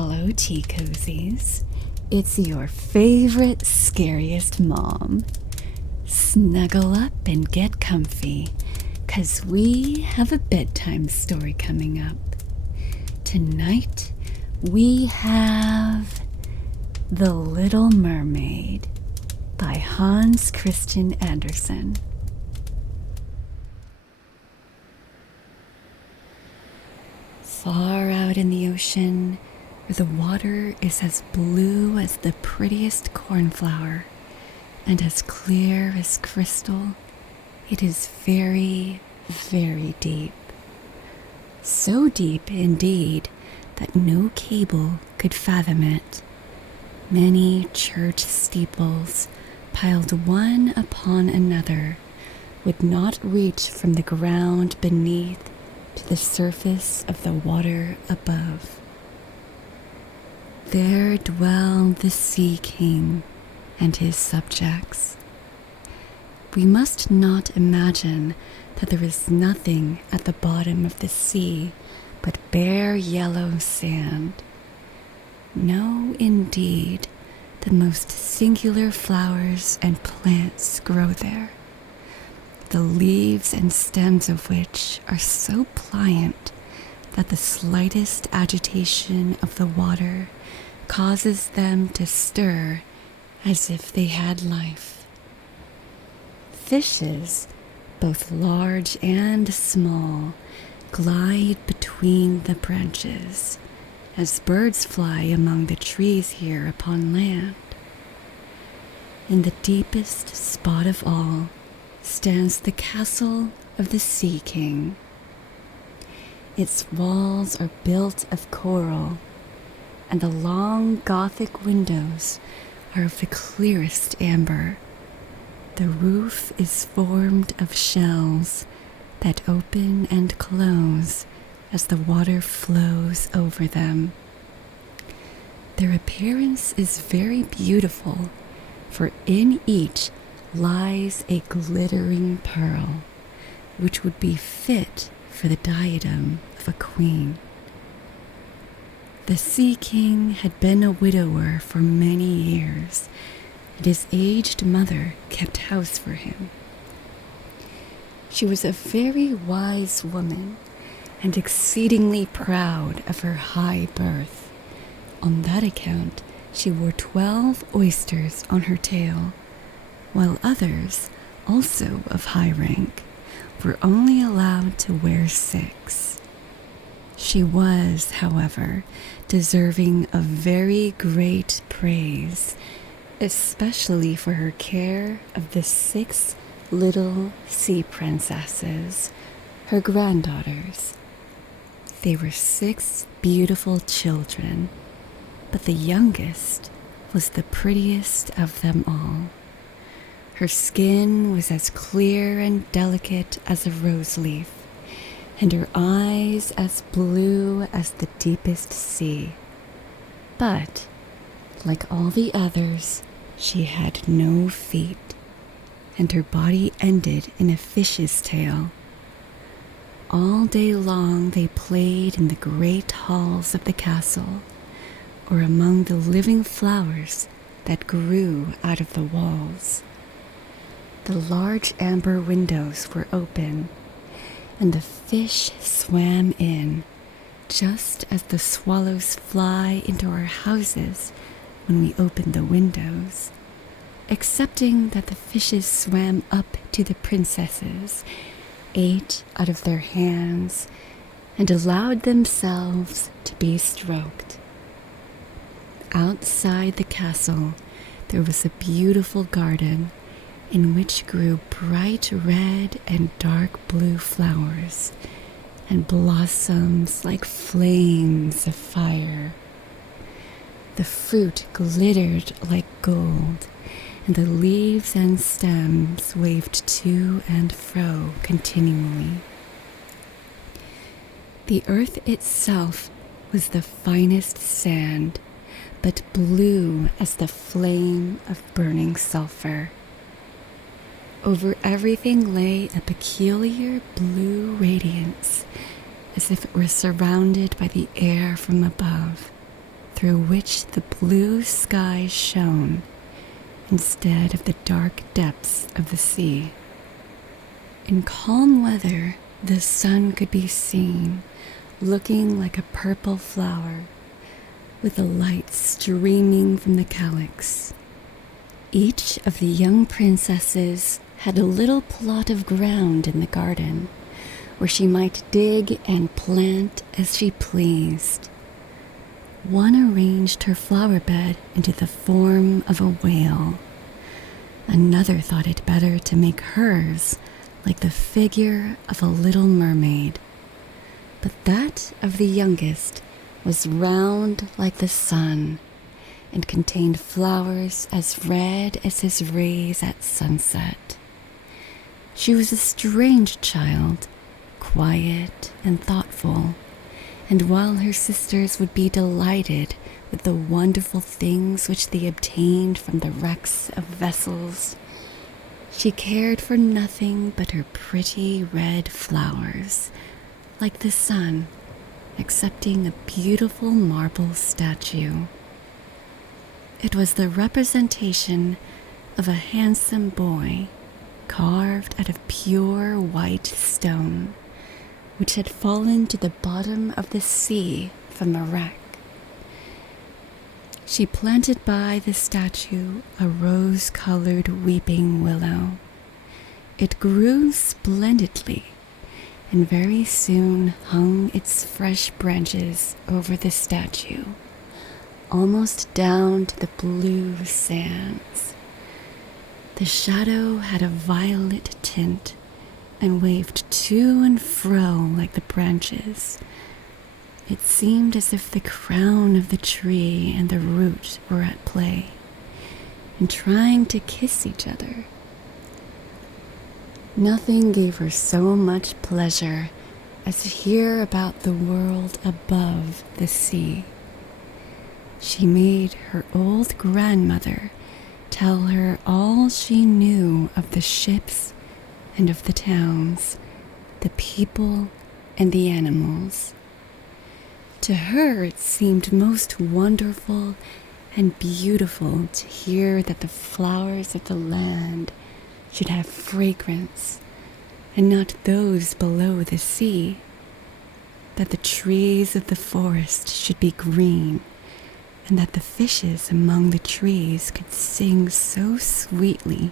Hello, tea cozies. It's your favorite scariest mom. Snuggle up and get comfy, 'cause we have a bedtime story coming up. Tonight, we have The Little Mermaid by Hans Christian Andersen. Far out in the ocean, where the water is as blue as the prettiest cornflower and as clear as crystal, it is very, very deep. So deep, indeed, that no cable could fathom it. Many church steeples, piled one upon another, would not reach from the ground beneath to the surface of the water above. There dwell the Sea King and his subjects. We must not imagine that there is nothing at the bottom of the sea but bare yellow sand. No, indeed, the most singular flowers and plants grow there, the leaves and stems of which are so pliant that the slightest agitation of the water causes them to stir as if they had life. Fishes, both large and small, glide between the branches, as birds fly among the trees here upon land. In the deepest spot of all stands the castle of the Sea King. Its walls are built of coral, and the long Gothic windows are of the clearest amber. The roof is formed of shells that open and close as the water flows over them. Their appearance is very beautiful, for in each lies a glittering pearl, which would be fit for the diadem of a queen. The Sea King had been a widower for many years, and his aged mother kept house for him. She was a very wise woman, and exceedingly proud of her high birth. On that account, she wore 12 oysters on her tail, while others, also of high rank, were only allowed to wear 6. She was, however, deserving of very great praise, especially for her care of the 6 little sea princesses, her granddaughters. They were 6 beautiful children, but the youngest was the prettiest of them all. Her skin was as clear and delicate as a rose leaf, and her eyes as blue as the deepest sea. But, like all the others, she had no feet, and her body ended in a fish's tail. All day long they played in the great halls of the castle, or among the living flowers that grew out of the walls. The large amber windows were open, and the fish swam in, just as the swallows fly into our houses when we open the windows, excepting that the fishes swam up to the princesses, ate out of their hands, and allowed themselves to be stroked. Outside the castle, there was a beautiful garden in which grew bright red and dark blue flowers and blossoms like flames of fire. The fruit glittered like gold, and the leaves and stems waved to and fro continually. The earth itself was the finest sand, but blue as the flame of burning sulfur. Over everything lay a peculiar blue radiance, as if it were surrounded by the air from above. through which the blue sky shone instead of the dark depths of the sea. In calm weather, the sun could be seen looking like a purple flower with the light streaming from the calyx. Each of the young princesses had a little plot of ground in the garden where she might dig and plant as she pleased. One arranged her flower bed into the form of a whale. Another thought it better to make hers like the figure of a little mermaid. But that of the youngest was round like the sun and contained flowers as red as his rays at sunset. She was a strange child, quiet and thoughtful, and while her sisters would be delighted with the wonderful things which they obtained from the wrecks of vessels, she cared for nothing but her pretty red flowers, like the sun, excepting a beautiful marble statue. It was the representation of a handsome boy, carved out of pure white stone, which had fallen to the bottom of the sea from a wreck. She planted by the statue a rose-colored weeping willow. It grew splendidly, and very soon hung its fresh branches over the statue, almost down to the blue sands. The shadow had a violet tint and waved to and fro like the branches. It seemed as if the crown of the tree and the root were at play, and trying to kiss each other. Nothing gave her so much pleasure as to hear about the world above the sea. She made her old grandmother tell her all she knew of the ships and of the towns, the people and the animals. To her it seemed most wonderful and beautiful to hear that the flowers of the land should have fragrance, and not those below the sea, that the trees of the forest should be green, and that the fishes among the trees could sing so sweetly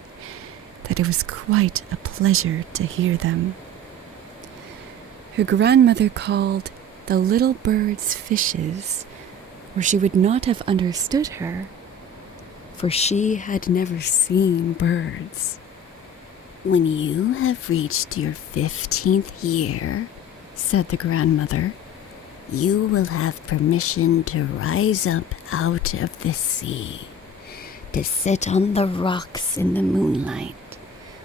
that it was quite a pleasure to hear them. Her grandmother called the little birds fishes, or she would not have understood her, for she had never seen birds. "When you have reached your 15th year," said the grandmother, "you will have permission to rise up out of the sea, to sit on the rocks in the moonlight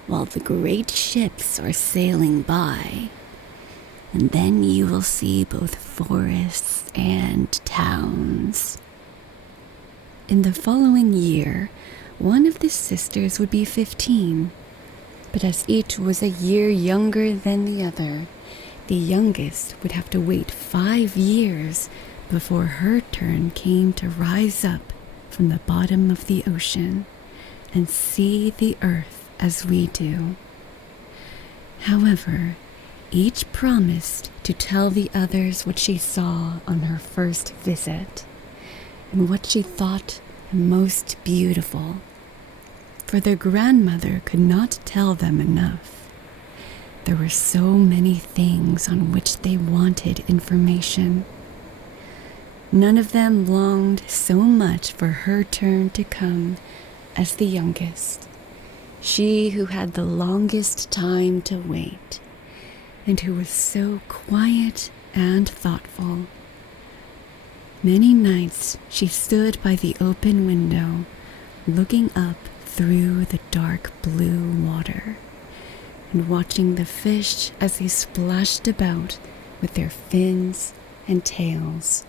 while the great ships are sailing by, and then you will see both forests and towns." In the following year, one of the sisters would be 15, but as each was a year younger than the other, the youngest would have to wait 5 years before her turn came to rise up from the bottom of the ocean and see the earth as we do. However, each promised to tell the others what she saw on her first visit, and what she thought most beautiful, for their grandmother could not tell them enough. There were so many things on which they wanted information. None of them longed so much for her turn to come as the youngest, she who had the longest time to wait, and who was so quiet and thoughtful. Many nights she stood by the open window, looking up through the dark blue water, and watching the fish as they splashed about with their fins and tails.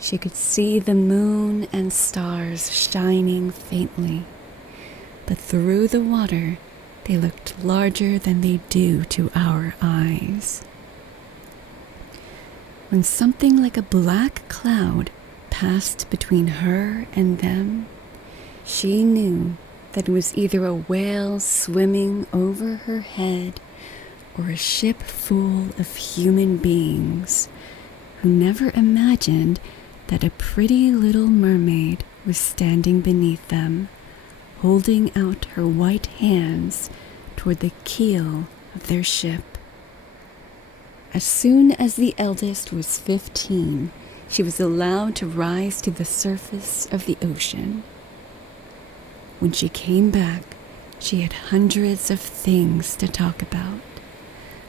She could see the moon and stars shining faintly, but through the water they looked larger than they do to our eyes. When something like a black cloud passed between her and them, she knew that it was either a whale swimming over her head or a ship full of human beings who never imagined that a pretty little mermaid was standing beneath them, holding out her white hands toward the keel of their ship. As soon as the eldest was 15, she was allowed to rise to the surface of the ocean. When she came back, she had hundreds of things to talk about.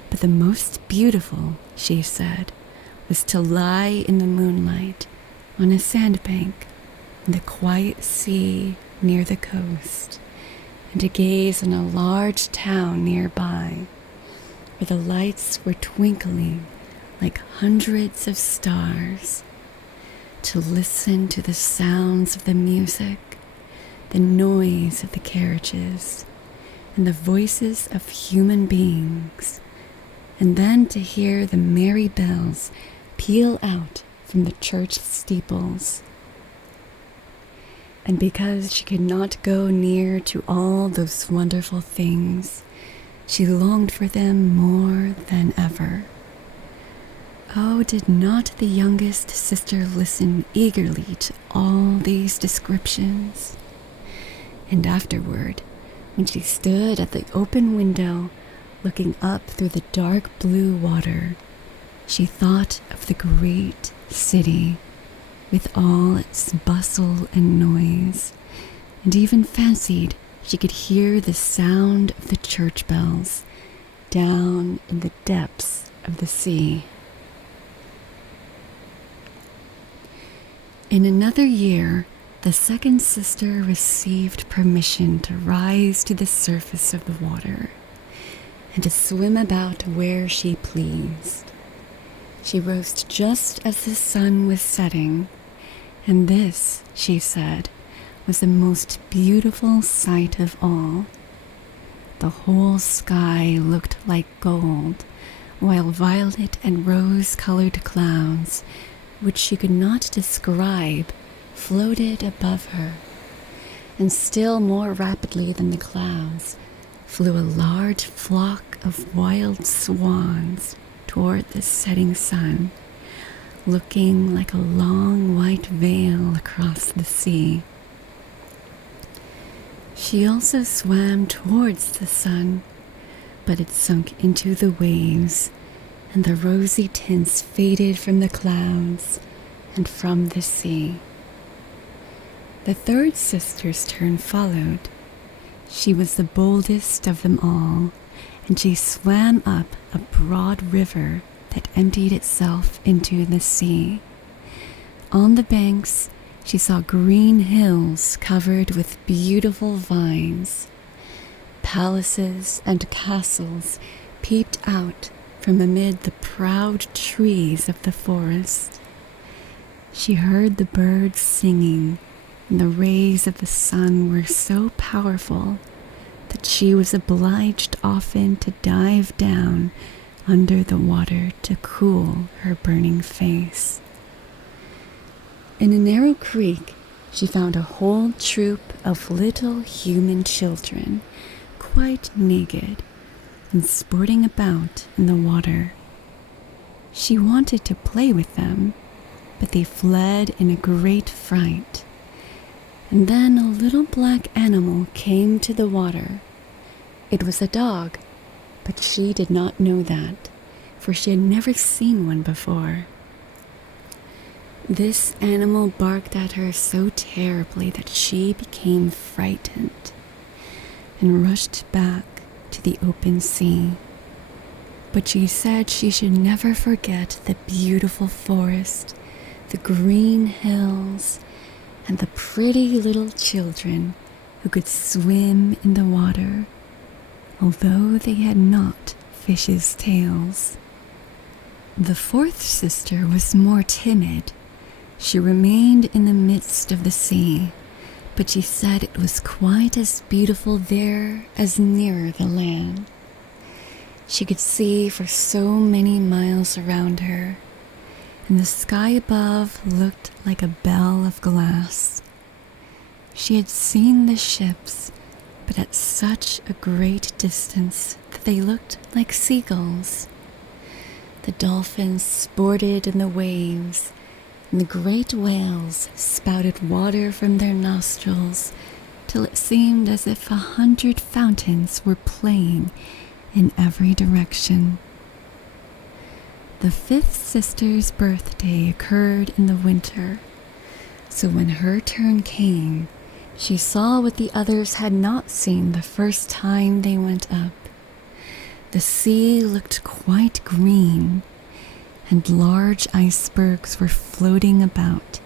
But the most beautiful, she said, was to lie in the moonlight on a sandbank in the quiet sea near the coast, and to gaze on a large town nearby, where the lights were twinkling like hundreds of stars, to listen to the sounds of the music, the noise of the carriages, and the voices of human beings, and then to hear the merry bells peal out from the church steeples. And because she could not go near to all those wonderful things, she longed for them more than ever. Oh, did not the youngest sister listen eagerly to all these descriptions? And afterward, when she stood at the open window, looking up through the dark blue water, she thought of the great city with all its bustle and noise, and even fancied she could hear the sound of the church bells down in the depths of the sea. In another year, the second sister received permission to rise to the surface of the water and to swim about where she pleased. She rose just as the sun was setting, and this, she said, was the most beautiful sight of all. The whole sky looked like gold, while violet and rose-colored clouds, which she could not describe, floated above her. And still more rapidly than the clouds flew a large flock of wild swans toward the setting sun, looking like a long white veil across the sea. She also swam towards the sun, but it sunk into the waves, and the rosy tints faded from the clouds and from the sea. The third sister's turn followed. She was the boldest of them all, and she swam up a broad river that emptied itself into the sea. On the banks, she saw green hills covered with beautiful vines. Palaces and castles peeped out from amid the proud trees of the forest. She heard the birds singing, and the rays of the sun were so powerful that she was obliged often to dive down under the water to cool her burning face. In a narrow creek, she found a whole troop of little human children, quite naked, and sporting about in the water. She wanted to play with them, but they fled in a great fright. And then a little black animal came to the water. It was a dog, but she did not know that, for she had never seen one before. This animal barked at her so terribly that she became frightened and rushed back to the open sea. But she said she should never forget the beautiful forest, the green hills, and the pretty little children who could swim in the water, although they had not fishes' tails. The fourth sister was more timid. She remained in the midst of the sea, but she said it was quite as beautiful there as nearer the land. She could see for so many miles around her, and the sky above looked like a bell of glass. She had seen the ships, but at such a great distance that they looked like seagulls. The dolphins sported in the waves, and the great whales spouted water from their nostrils till it seemed as if 100 fountains were playing in every direction. The fifth sister's birthday occurred in the winter, so when her turn came, she saw what the others had not seen the first time they went up. The sea looked quite green, and large icebergs were floating about,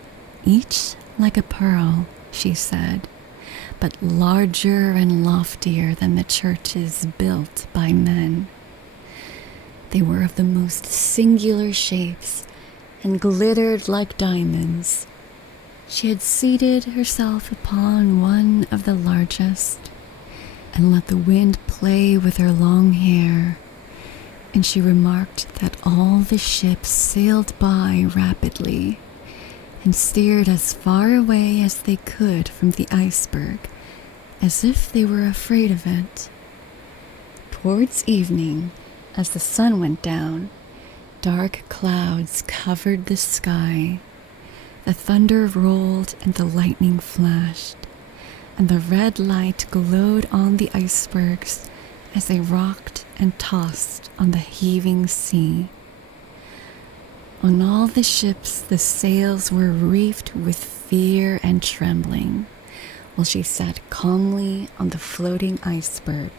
each like a pearl, she said, but larger and loftier than the churches built by men. They were of the most singular shapes and glittered like diamonds. She had seated herself upon one of the largest and let the wind play with her long hair, and she remarked that all the ships sailed by rapidly and steered as far away as they could from the iceberg, as if they were afraid of it. Towards evening, as the sun went down, dark clouds covered the sky. The thunder rolled and the lightning flashed, and the red light glowed on the icebergs as they rocked and tossed on the heaving sea. On all the ships the sails were reefed with fear and trembling, while she sat calmly on the floating iceberg,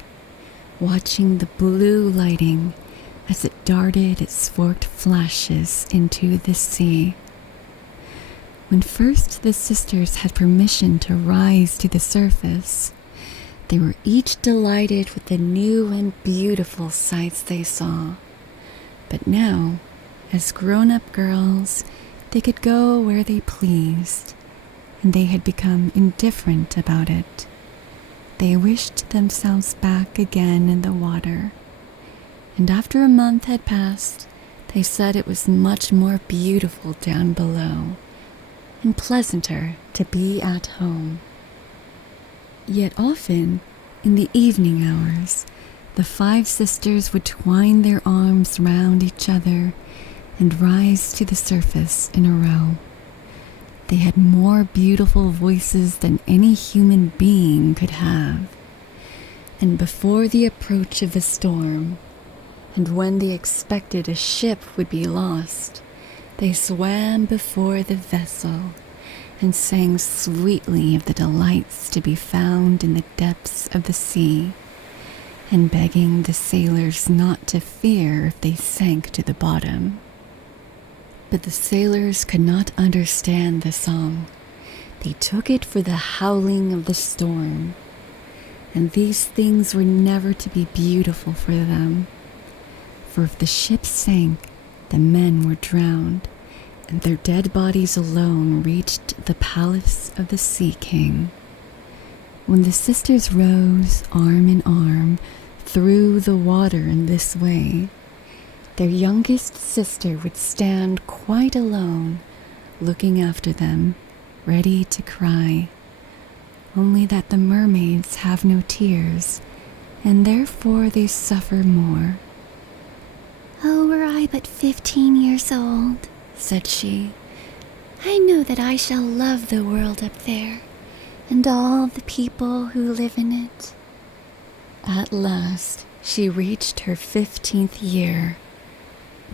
watching the blue lighting as it darted its forked flashes into the sea. When first the sisters had permission to rise to the surface, they were each delighted with the new and beautiful sights they saw. But now, as grown-up girls, they could go where they pleased, and they had become indifferent about it. They wished themselves back again in the water, and after a month had passed, they said it was much more beautiful down below, and pleasanter to be at home. Yet often, in the evening hours, the 5 sisters would twine their arms round each other and rise to the surface in a row. They had more beautiful voices than any human being could have, and before the approach of a storm, and when they expected a ship would be lost, they swam before the vessel and sang sweetly of the delights to be found in the depths of the sea, and begging the sailors not to fear if they sank to the bottom. But the sailors could not understand the song. They took it for the howling of the storm, and these things were never to be beautiful for them. For if the ship sank, the men were drowned, and their dead bodies alone reached the palace of the Sea King. When the sisters rose arm in arm through the water in this way, their youngest sister would stand quite alone, looking after them, ready to cry. Only that the mermaids have no tears, and therefore they suffer more. "Oh, were I but 15 years old," said she, "I know that I shall love the world up there, and all the people who live in it." At last she reached her 15th year.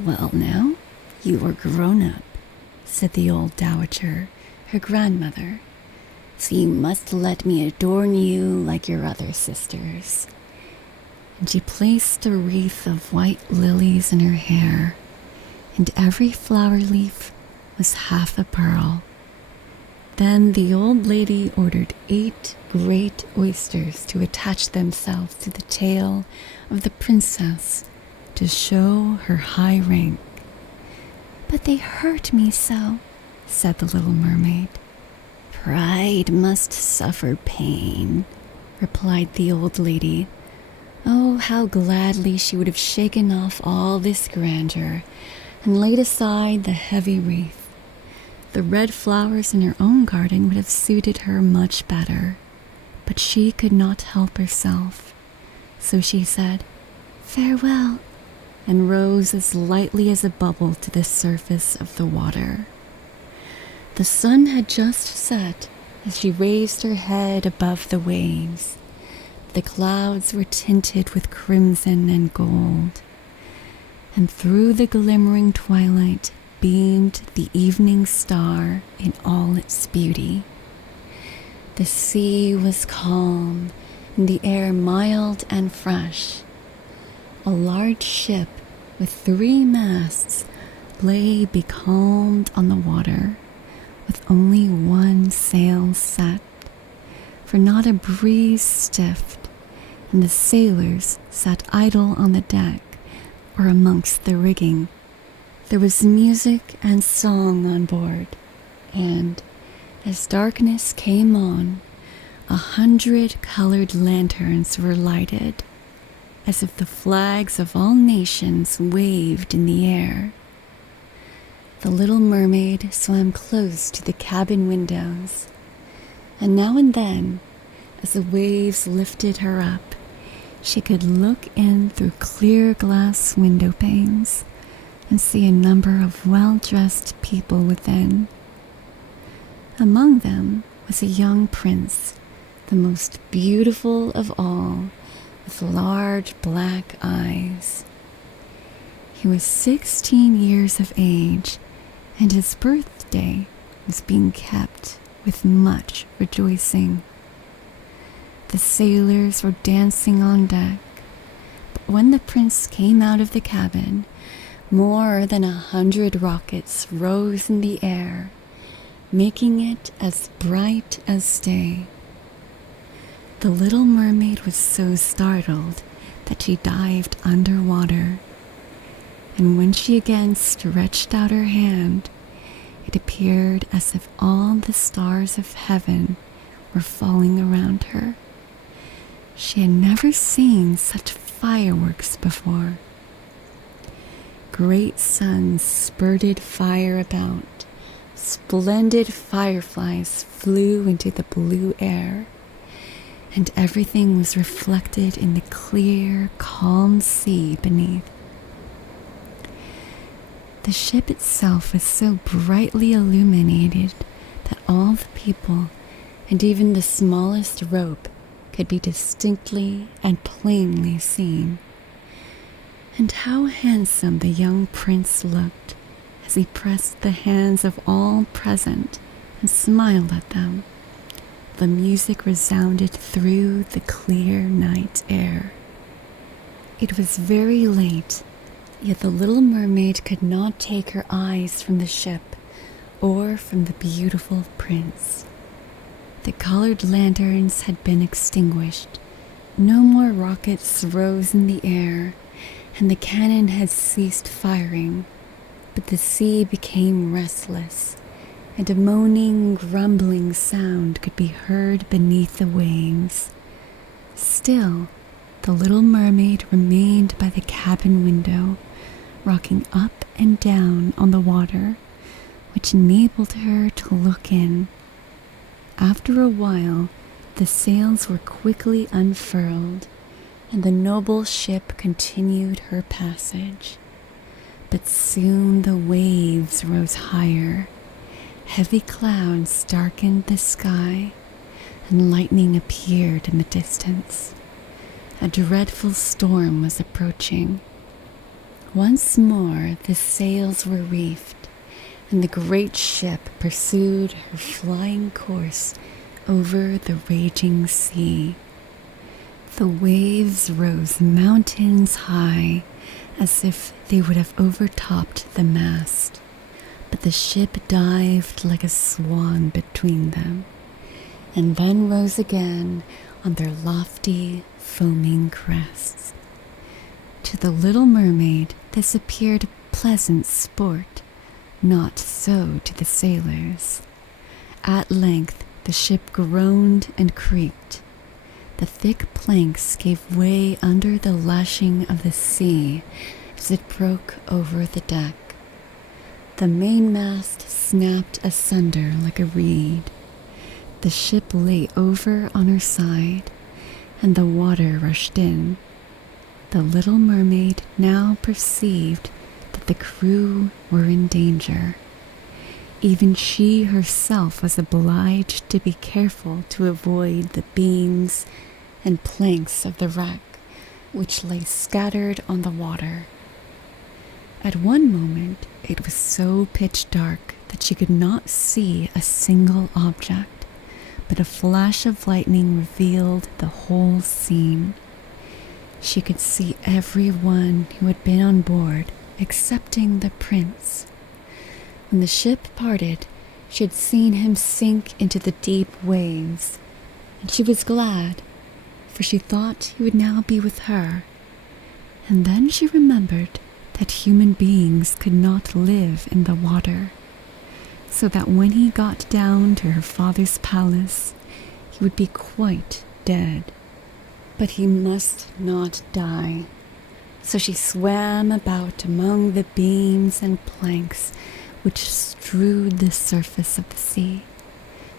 "Well now, you are grown up," said the old dowager, her grandmother, "so you must let me adorn you like your other sisters." And she placed a wreath of white lilies in her hair, and every flower leaf was half a pearl. Then the old lady ordered 8 great oysters to attach themselves to the tail of the princess to show her high rank. "But they hurt me so," said the little mermaid. "Pride must suffer pain," replied the old lady. Oh, how gladly she would have shaken off all this grandeur and laid aside the heavy wreath. The red flowers in her own garden would have suited her much better, but she could not help herself. So she said, "Farewell," and rose as lightly as a bubble to the surface of the water. The sun had just set as she raised her head above the waves. The clouds were tinted with crimson and gold, and through the glimmering twilight beamed the evening star in all its beauty. The sea was calm, and the air mild and fresh. A large ship with 3 masts lay becalmed on the water, with only 1 sail set, for not a breeze stiffed, and the sailors sat idle on the deck or amongst the rigging. There was music and song on board, and as darkness came on, 100 colored lanterns were lighted, as if the flags of all nations waved in the air. The little mermaid swam close to the cabin windows, and now and then, as the waves lifted her up, she could look in through clear glass window panes and see a number of well-dressed people within. Among them was a young prince, the most beautiful of all, with large black eyes. He was 16 years of age, and his birthday was being kept with much rejoicing. The sailors were dancing on deck, but when the prince came out of the cabin, more than 100 rockets rose in the air, making it as bright as day. The little mermaid was so startled that she dived underwater, and when she again stretched out her hand, it appeared as if all the stars of heaven were falling around her. She had never seen such fireworks before. Great suns spurted fire about. Splendid fireflies flew into the blue air, and everything was reflected in the clear, calm sea beneath. The ship itself was so brightly illuminated that all the people and even the smallest rope could be distinctly and plainly seen. And how handsome the young prince looked as he pressed the hands of all present and smiled at them. The music resounded through the clear night air. It was very late, yet the little mermaid could not take her eyes from the ship or from the beautiful prince. The colored lanterns had been extinguished. No more rockets rose in the air, and the cannon had ceased firing, but the sea became restless, and a moaning, grumbling sound could be heard beneath the waves. Still, the little mermaid remained by the cabin window, rocking up and down on the water, which enabled her to look in. After a while, the sails were quickly unfurled, and the noble ship continued her passage. But soon the waves rose higher. Heavy clouds darkened the sky, and lightning appeared in the distance. A dreadful storm was approaching. Once more the sails were reefed, and the great ship pursued her flying course over the raging sea. The waves rose mountains high, as if they would have overtopped the mast, but the ship dived like a swan between them, and then rose again on their lofty, foaming crests. To the little mermaid this appeared pleasant sport. Not so to the sailors. At length the ship groaned and creaked. The thick planks gave way under the lashing of the sea as it broke over the deck. The mainmast snapped asunder like a reed. The ship lay over on her side, and the water rushed in. The little mermaid now perceived that the crew were in danger. Even she herself was obliged to be careful to avoid the beams and planks of the wreck, which lay scattered on the water. At one moment, it was so pitch dark that she could not see a single object, but a flash of lightning revealed the whole scene. She could see everyone who had been on board, excepting the prince. When the ship parted, she had seen him sink into the deep waves, and she was glad, for she thought he would now be with her. And then she remembered that human beings could not live in the water, so that when he got down to her father's palace, he would be quite dead. But he must not die. So she swam about among the beams and planks which strewed the surface of the sea,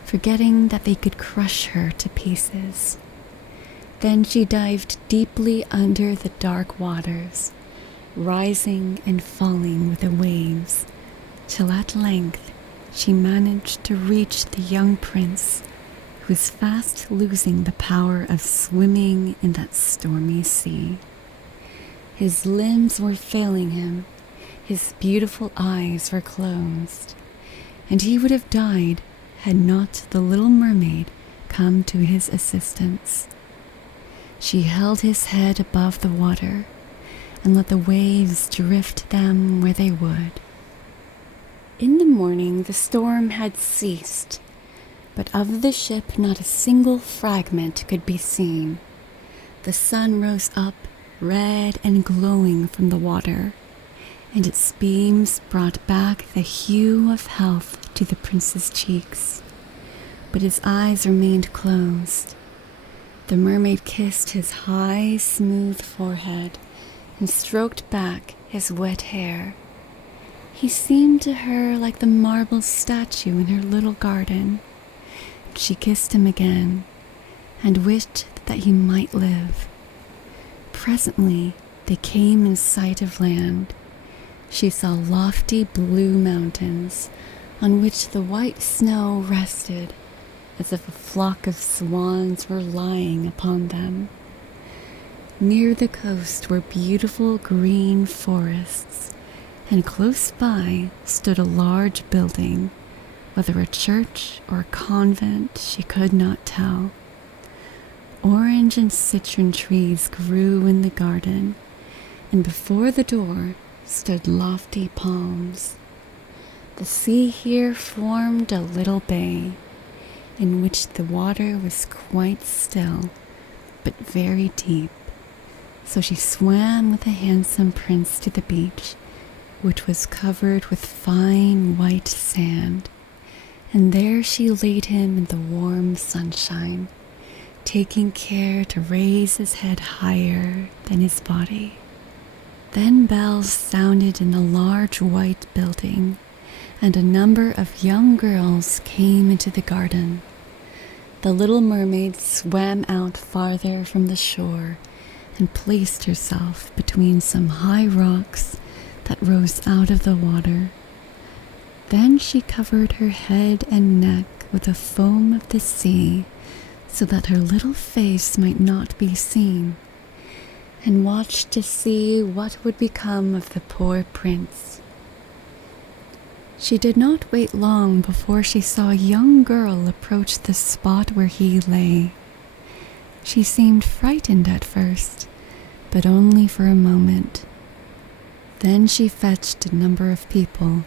forgetting that they could crush her to pieces. Then she dived deeply under the dark waters, rising and falling with the waves, till at length she managed to reach the young prince, who was fast losing the power of swimming in that stormy sea. His limbs were failing him, his beautiful eyes were closed, and he would have died had not the little mermaid come to his assistance. She held his head above the water and let the waves drift them where they would. In the morning the storm had ceased, but of the ship not a single fragment could be seen. The sun rose up, red and glowing from the water, and its beams brought back the hue of health to the prince's cheeks. But his eyes remained closed. The mermaid kissed his high, smooth forehead and stroked back his wet hair. He seemed to her like the marble statue in her little garden. She kissed him again and wished that he might live. Presently they came in sight of land. She saw lofty blue mountains on which the white snow rested as if a flock of swans were lying upon them. Near the coast were beautiful green forests, and close by stood a large building, whether a church or a convent she could not tell. Orange and citron trees grew in the garden, and before the door stood lofty palms. The sea here formed a little bay, in which the water was quite still, but very deep. So she swam with the handsome prince to the beach, which was covered with fine white sand, and there she laid him in the warm sunshine, taking care to raise his head higher than his body. Then bells sounded in the large white building, and a number of young girls came into the garden. The little mermaid swam out farther from the shore and placed herself between some high rocks that rose out of the water. Then she covered her head and neck with the foam of the sea so that her little face might not be seen, and watched to see what would become of the poor prince. She did not wait long before she saw a young girl approach the spot where he lay. She seemed frightened at first, but only for a moment. Then she fetched a number of people,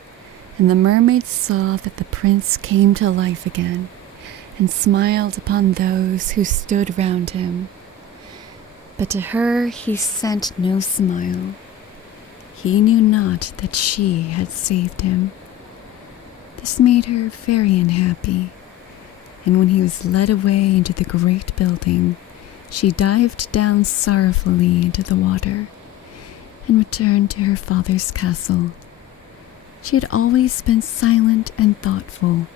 and the mermaid saw that the prince came to life again, and smiled upon those who stood round him. But to her he sent no smile. He knew not that she had saved him. This made her very unhappy, and when he was led away into the great building, she dived down sorrowfully into the water and returned to her father's castle. She had always been silent and thoughtful,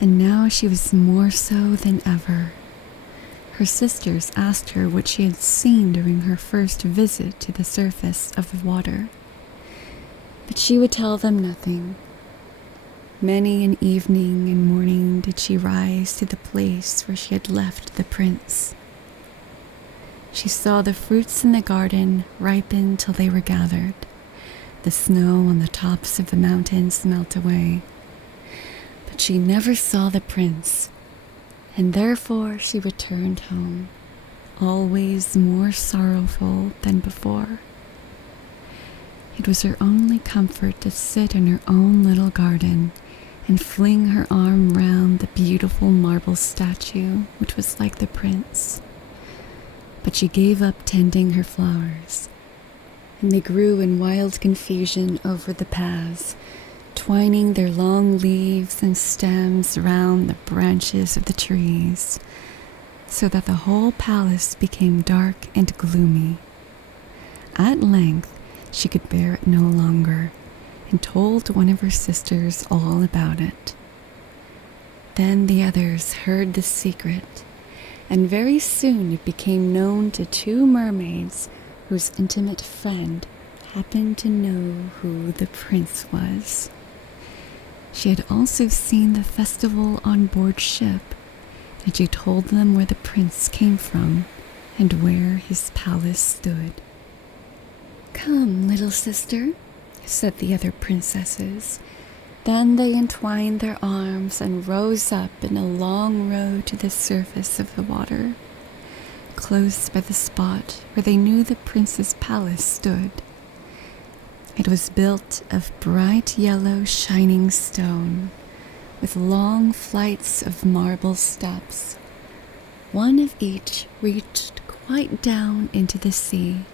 and now she was more so than ever. Her sisters asked her what she had seen during her first visit to the surface of the water, but she would tell them nothing. Many an evening and morning did she rise to the place where she had left the prince. She saw the fruits in the garden ripen till they were gathered, the snow on the tops of the mountains melt away. But she never saw the prince, and therefore she returned home, always more sorrowful than before. It was her only comfort to sit in her own little garden and fling her arm round the beautiful marble statue which was like the prince. But she gave up tending her flowers, and they grew in wild confusion over the paths, twining their long leaves and stems round the branches of the trees, so that the whole palace became dark and gloomy. At length she could bear it no longer, and told one of her sisters all about it. Then the others heard the secret, and very soon it became known to two mermaids whose intimate friend happened to know who the prince was. She had also seen the festival on board ship, and she told them where the prince came from and where his palace stood. "Come, little sister," said the other princesses. Then they entwined their arms and rose up in a long row to the surface of the water, close by the spot where they knew the prince's palace stood. It was built of bright yellow shining stone, with long flights of marble steps. One of each reached quite down into the sea.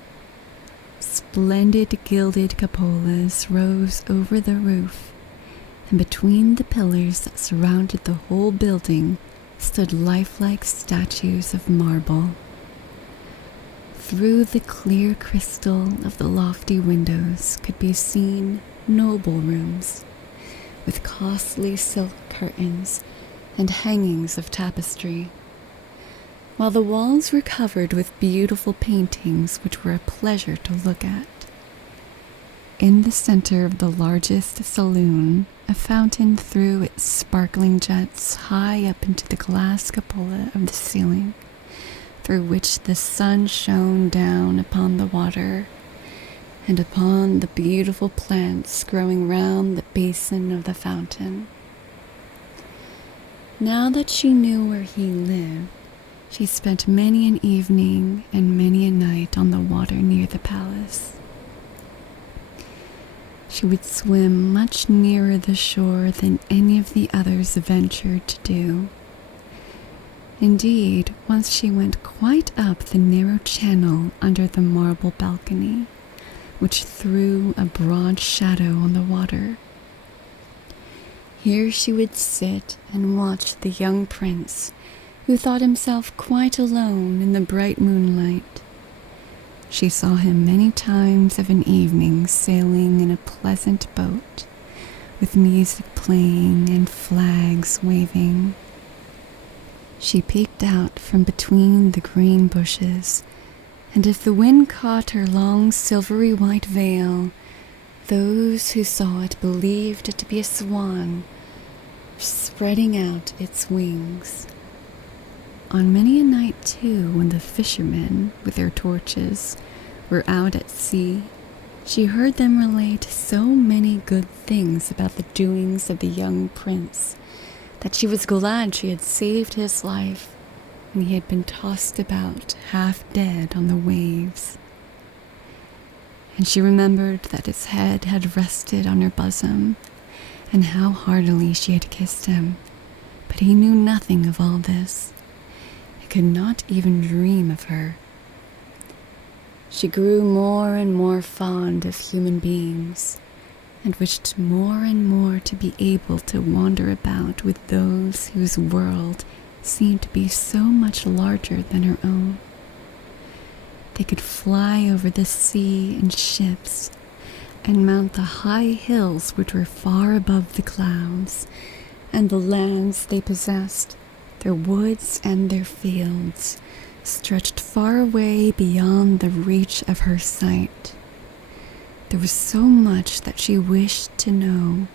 Splendid gilded cupolas rose over the roof, and between the pillars that surrounded the whole building stood lifelike statues of marble. Through the clear crystal of the lofty windows could be seen noble rooms, with costly silk curtains and hangings of tapestry, while the walls were covered with beautiful paintings which were a pleasure to look at. In the center of the largest saloon, a fountain threw its sparkling jets high up into the glass cupola of the ceiling, through which the sun shone down upon the water and upon the beautiful plants growing round the basin of the fountain. Now that she knew where he lived, she spent many an evening and many a night on the water near the palace. She would swim much nearer the shore than any of the others ventured to do. Indeed, once she went quite up the narrow channel under the marble balcony, which threw a broad shadow on the water. Here she would sit and watch the young prince, who thought himself quite alone in the bright moonlight. She saw him many times of an evening sailing in a pleasant boat, with music playing and flags waving. She peeked out from between the green bushes, and if the wind caught her long silvery white veil, those who saw it believed it to be a swan spreading out its wings. On many a night, too, when the fishermen, with their torches, were out at sea, she heard them relate so many good things about the doings of the young prince that she was glad she had saved his life when he had been tossed about half dead on the waves. And she remembered that his head had rested on her bosom, and how heartily she had kissed him, but he knew nothing of all this. He could not even dream of her. She grew more and more fond of human beings, and wished more and more to be able to wander about with those whose world seemed to be so much larger than her own. They could fly over the sea in ships, and mount the high hills which were far above the clouds, and the lands they possessed, their woods and their fields, stretched far away beyond the reach of her sight. There was so much that she wished to know,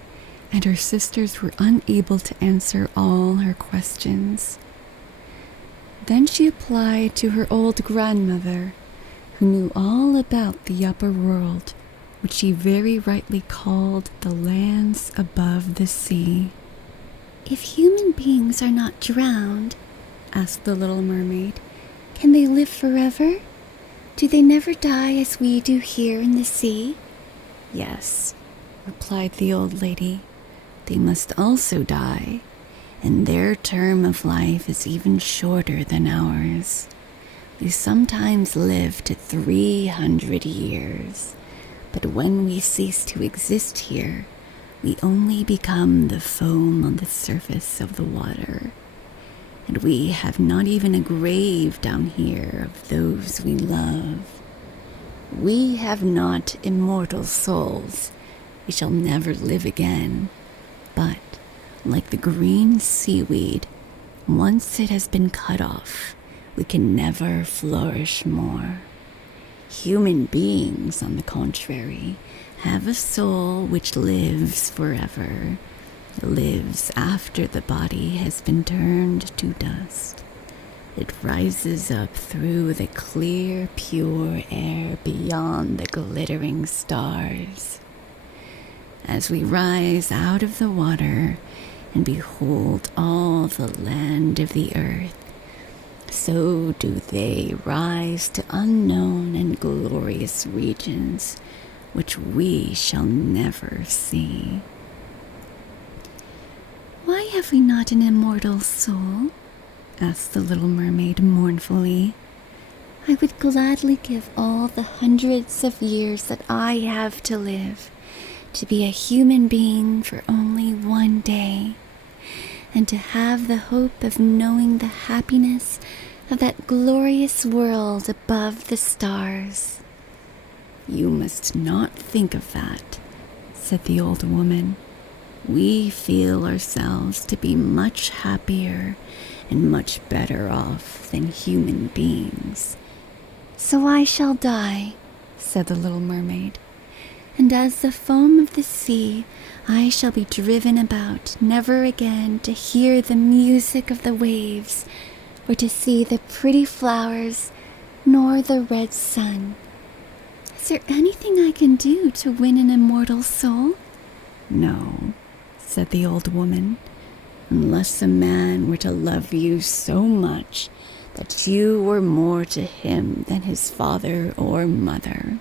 and her sisters were unable to answer all her questions. Then she applied to her old grandmother, who knew all about the upper world, which she very rightly called the lands above the sea. If human beings are not drowned, asked the little mermaid, can they live forever? Do they never die as we do here in the sea? Yes, replied the old lady. They must also die, and their term of life is even shorter than ours. We sometimes live to 300 years, but when we cease to exist here, we only become the foam on the surface of the water. And we have not even a grave down here of those we love. We have not immortal souls. We shall never live again. But, like the green seaweed, once it has been cut off, we can never flourish more. Human beings, on the contrary, have a soul which lives forever, lives after the body has been turned to dust. It rises up through the clear, pure air beyond the glittering stars. As we rise out of the water and behold all the land of the earth, so do they rise to unknown and glorious regions which we shall never see. Why have we not an immortal soul? Asked the little mermaid mournfully. I would gladly give all the hundreds of years that I have to live to be a human being for only one day, and to have the hope of knowing the happiness of that glorious world above the stars. You must not think of that, said the old woman. We feel ourselves to be much happier and much better off than human beings. So I shall die, said the little mermaid, and as the foam of the sea, I shall be driven about, never again to hear the music of the waves, or to see the pretty flowers, nor the red sun. Is there anything I can do to win an immortal soul? No, said the old woman, unless a man were to love you so much that you were more to him than his father or mother.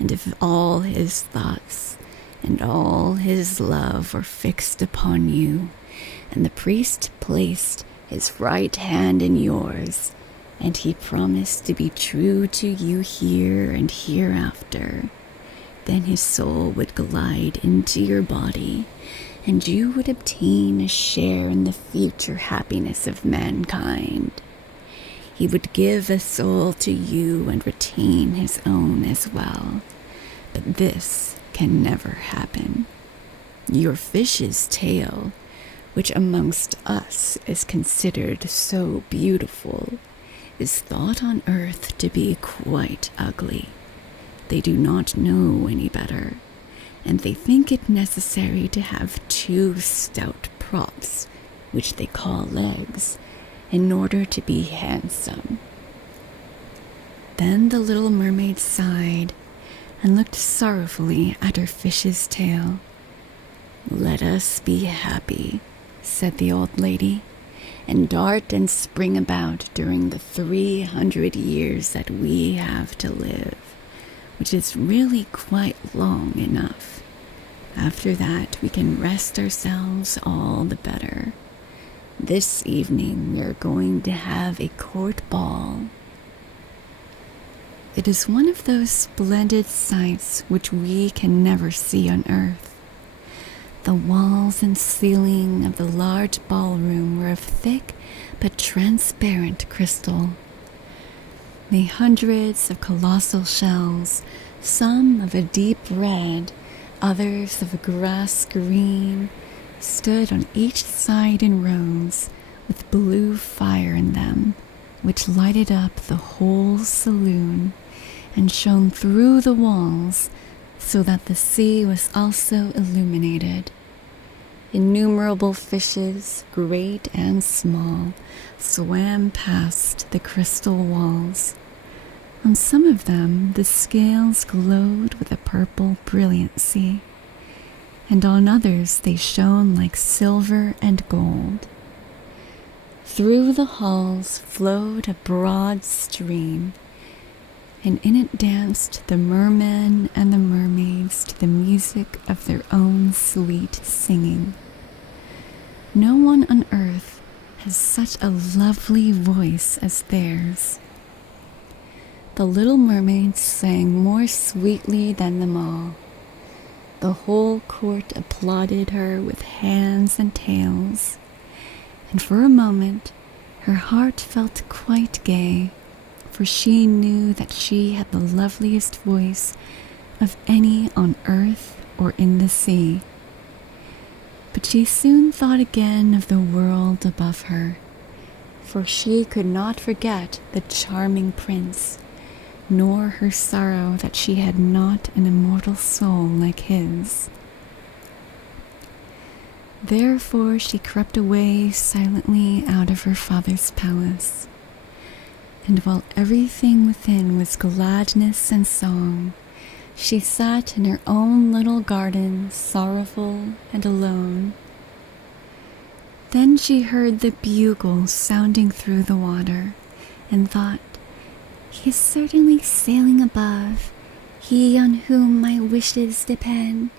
And if all his thoughts and all his love were fixed upon you, and the priest placed his right hand in yours, and he promised to be true to you here and hereafter, then his soul would glide into your body, and you would obtain a share in the future happiness of mankind. He would give a soul to you and retain his own as well. But this can never happen. Your fish's tail, which amongst us is considered so beautiful, is thought on earth to be quite ugly. They do not know any better, and they think it necessary to have 2 stout props, which they call legs, in order to be handsome. Then the little mermaid sighed and looked sorrowfully at her fish's tail. Let us be happy, said the old lady, and dart and spring about during the 300 years that we have to live, which is really quite long enough. After that, we can rest ourselves all the better. This evening, we are going to have a court ball. It is one of those splendid sights which we can never see on earth. The walls and ceiling of the large ballroom were of thick but transparent crystal. The hundreds of colossal shells Some of a deep red, others of a grass green, stood on each side in rows with blue fire in them, which lighted up the whole saloon and shone through the walls so that the sea was also illuminated. Innumerable fishes, great and small, swam past the crystal walls. On some of them the scales glowed with a purple brilliancy, and on others they shone like silver and gold. Through the halls flowed a broad stream, and in it danced the mermen and the mermaids to the music of their own sweet singing. No one on earth has such a lovely voice as theirs. The little mermaids sang more sweetly than them all. The whole court applauded her with hands and tails, and for a moment her heart felt quite gay, for she knew that she had the loveliest voice of any on earth or in the sea. But she soon thought again of the world above her, for she could not forget the charming prince, nor her sorrow that she had not an immortal soul like his. Therefore she crept away silently out of her father's palace, and while everything within was gladness and song, she sat in her own little garden, sorrowful and alone. Then she heard the bugle sounding through the water, and thought, "He is certainly sailing above, he on whom my wishes depend,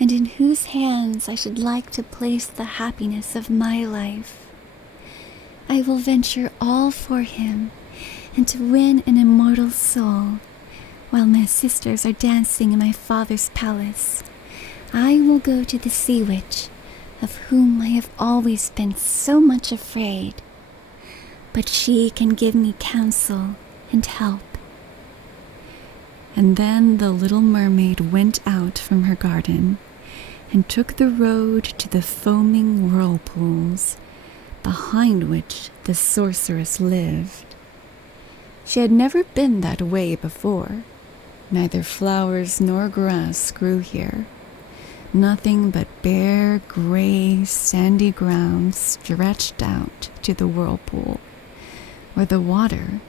and in whose hands I should like to place the happiness of my life. I will venture all for him, and to win an immortal soul, while my sisters are dancing in my father's palace, I will go to the sea witch, of whom I have always been so much afraid. But she can give me counsel and help." And then the little mermaid went out from her garden and took the road to the foaming whirlpools, behind which the sorceress lived. She had never been that way before. Neither flowers nor grass grew here. Nothing but bare, gray, sandy ground stretched out to the whirlpool, where the water,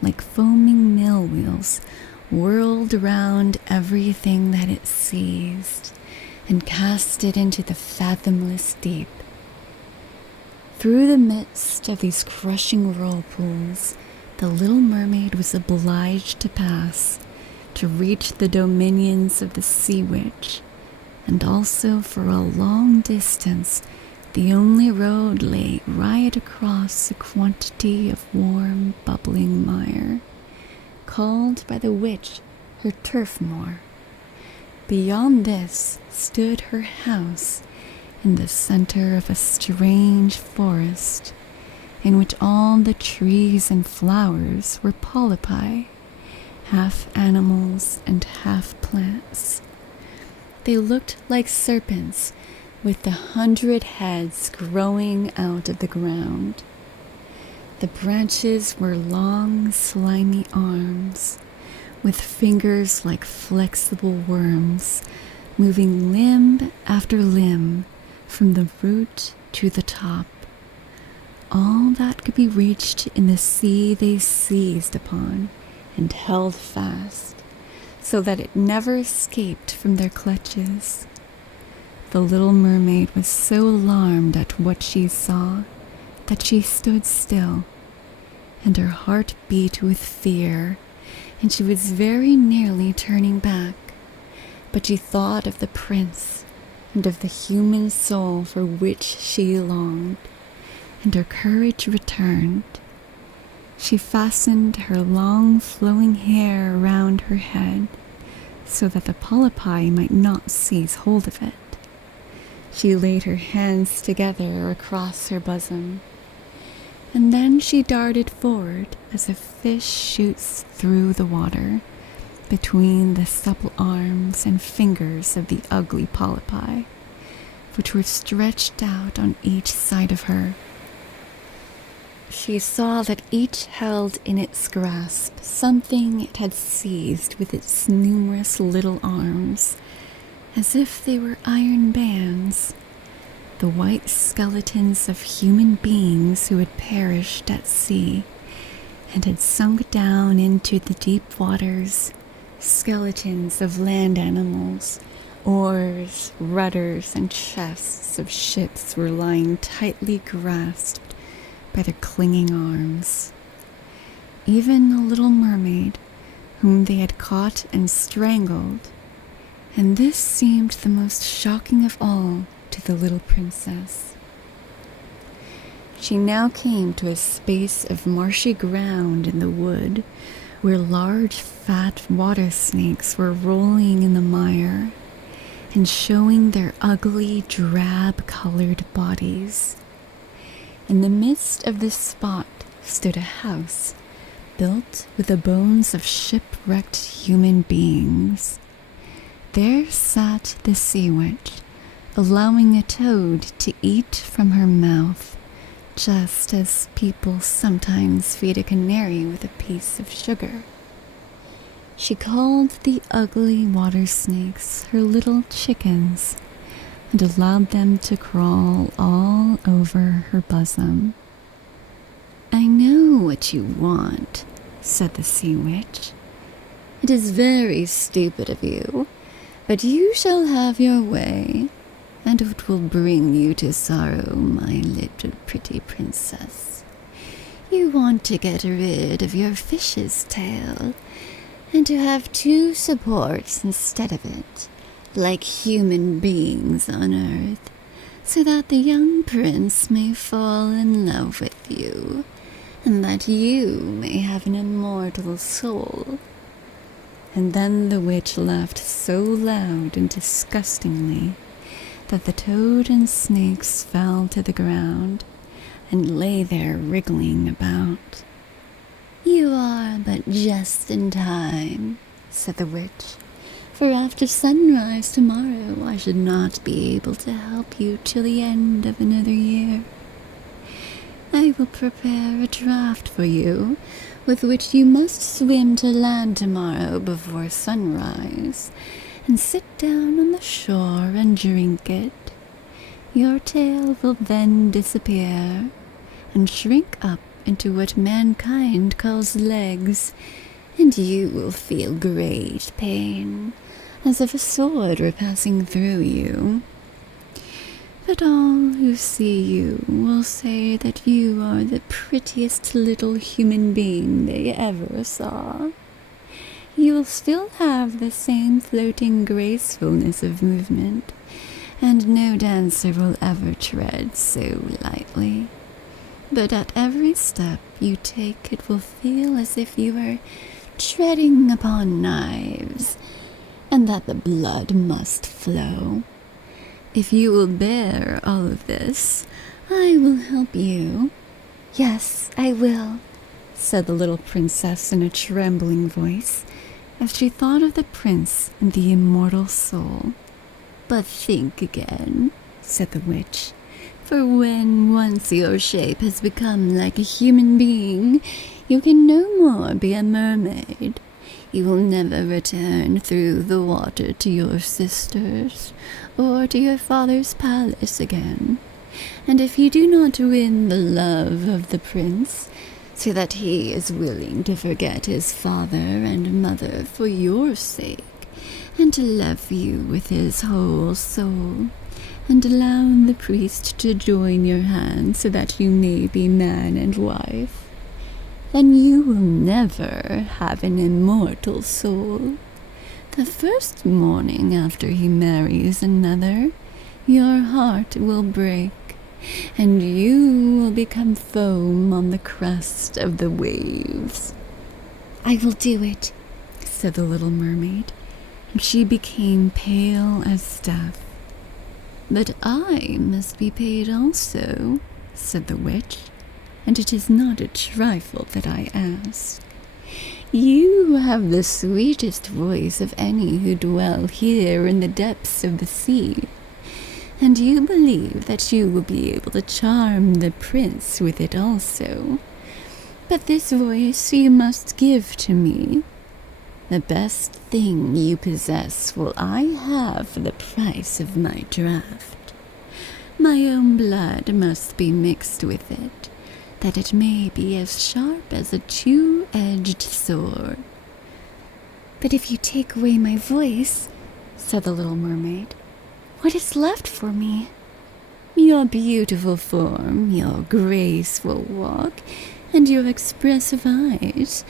like foaming mill wheels, whirled around everything that it seized and cast it into the fathomless deep. Through the midst of these crushing whirlpools, the little mermaid was obliged to pass to reach the dominions of the sea witch, and also for a long distance the only road lay right across a quantity of warm, bubbling mire, called by the witch her turf moor. Beyond this stood her house in the center of a strange forest, in which all the trees and flowers were polypi, half animals and half plants. They looked like serpents with 100 heads growing out of the ground. The branches were long, slimy arms, with fingers like flexible worms, moving limb after limb from the root to the top. All that could be reached in the sea they seized upon and held fast, so that it never escaped from their clutches. The little mermaid was so alarmed at what she saw that she stood still, and her heart beat with fear, and she was very nearly turning back. But she thought of the prince and of the human soul for which she longed, and her courage returned. She fastened her long flowing hair around her head so that the polypi might not seize hold of it. She laid her hands together across her bosom, and then she darted forward as a fish shoots through the water, between the supple arms and fingers of the ugly polypi, which were stretched out on each side of her. She saw that each held in its grasp something it had seized with its numerous little arms, as if they were iron bands, the white skeletons of human beings who had perished at sea and had sunk down into the deep waters, skeletons of land animals. Oars, rudders, and chests of ships were lying tightly grasped by their clinging arms. Even the little mermaid, whom they had caught and strangled, and this seemed the most shocking of all to the little princess. She now came to a space of marshy ground in the wood, where large fat water snakes were rolling in the mire and showing their ugly, drab-colored bodies. In the midst of this spot stood a house built with the bones of shipwrecked human beings. There sat the sea witch, allowing a toad to eat from her mouth, just as people sometimes feed a canary with a piece of sugar. She called the ugly water snakes her little chickens and allowed them to crawl all over her bosom. "I know what you want," said the sea witch. "It is very stupid of you, but you shall have your way, and it will bring you to sorrow, my little pretty princess. You want to get rid of your fish's tail, and to have two supports instead of it, like human beings on earth, so that the young prince may fall in love with you, and that you may have an immortal soul." And then the witch laughed so loud and disgustingly that the toad and snakes fell to the ground and lay there wriggling about. "You are but just in time," said the witch, "for after sunrise tomorrow I should not be able to help you till the end of another year. I will prepare a draught for you, with which you must swim to land tomorrow before sunrise, and sit down on the shore and drink it. Your tail will then disappear, and shrink up into what mankind calls legs, and you will feel great pain, as if a sword were passing through you. But all who see you will say that you are the prettiest little human being they ever saw. You will still have the same floating gracefulness of movement, and no dancer will ever tread so lightly. But at every step you take it will feel as if you were treading upon knives, and that the blood must flow. If you will bear all of this, I will help you." "Yes, I will," said the little princess in a trembling voice, as she thought of the prince and the immortal soul. "But think again," said the witch, "for when once your shape has become like a human being, you can no more be a mermaid. You will never return through the water to your sisters, or to your father's palace again. And if you do not win the love of the prince, so that he is willing to forget his father and mother for your sake, and to love you with his whole soul, and allow the priest to join your hands so that you may be man and wife, then you will never have an immortal soul. The first morning after he marries another, your heart will break, and you will become foam on the crest of the waves." "I will do it," said the little mermaid, and she became pale as death. "But I must be paid also," said the witch, "and it is not a trifle that I ask. You have the sweetest voice of any who dwell here in the depths of the sea, and you believe that you will be able to charm the prince with it also. But this voice you must give to me. The best thing you possess will I have for the price of my draft. My own blood must be mixed with it, that it may be as sharp as a two-edged sword." "But if you take away my voice," said the little mermaid, "what is left for me?" "Your beautiful form, your graceful walk, and your expressive eyes.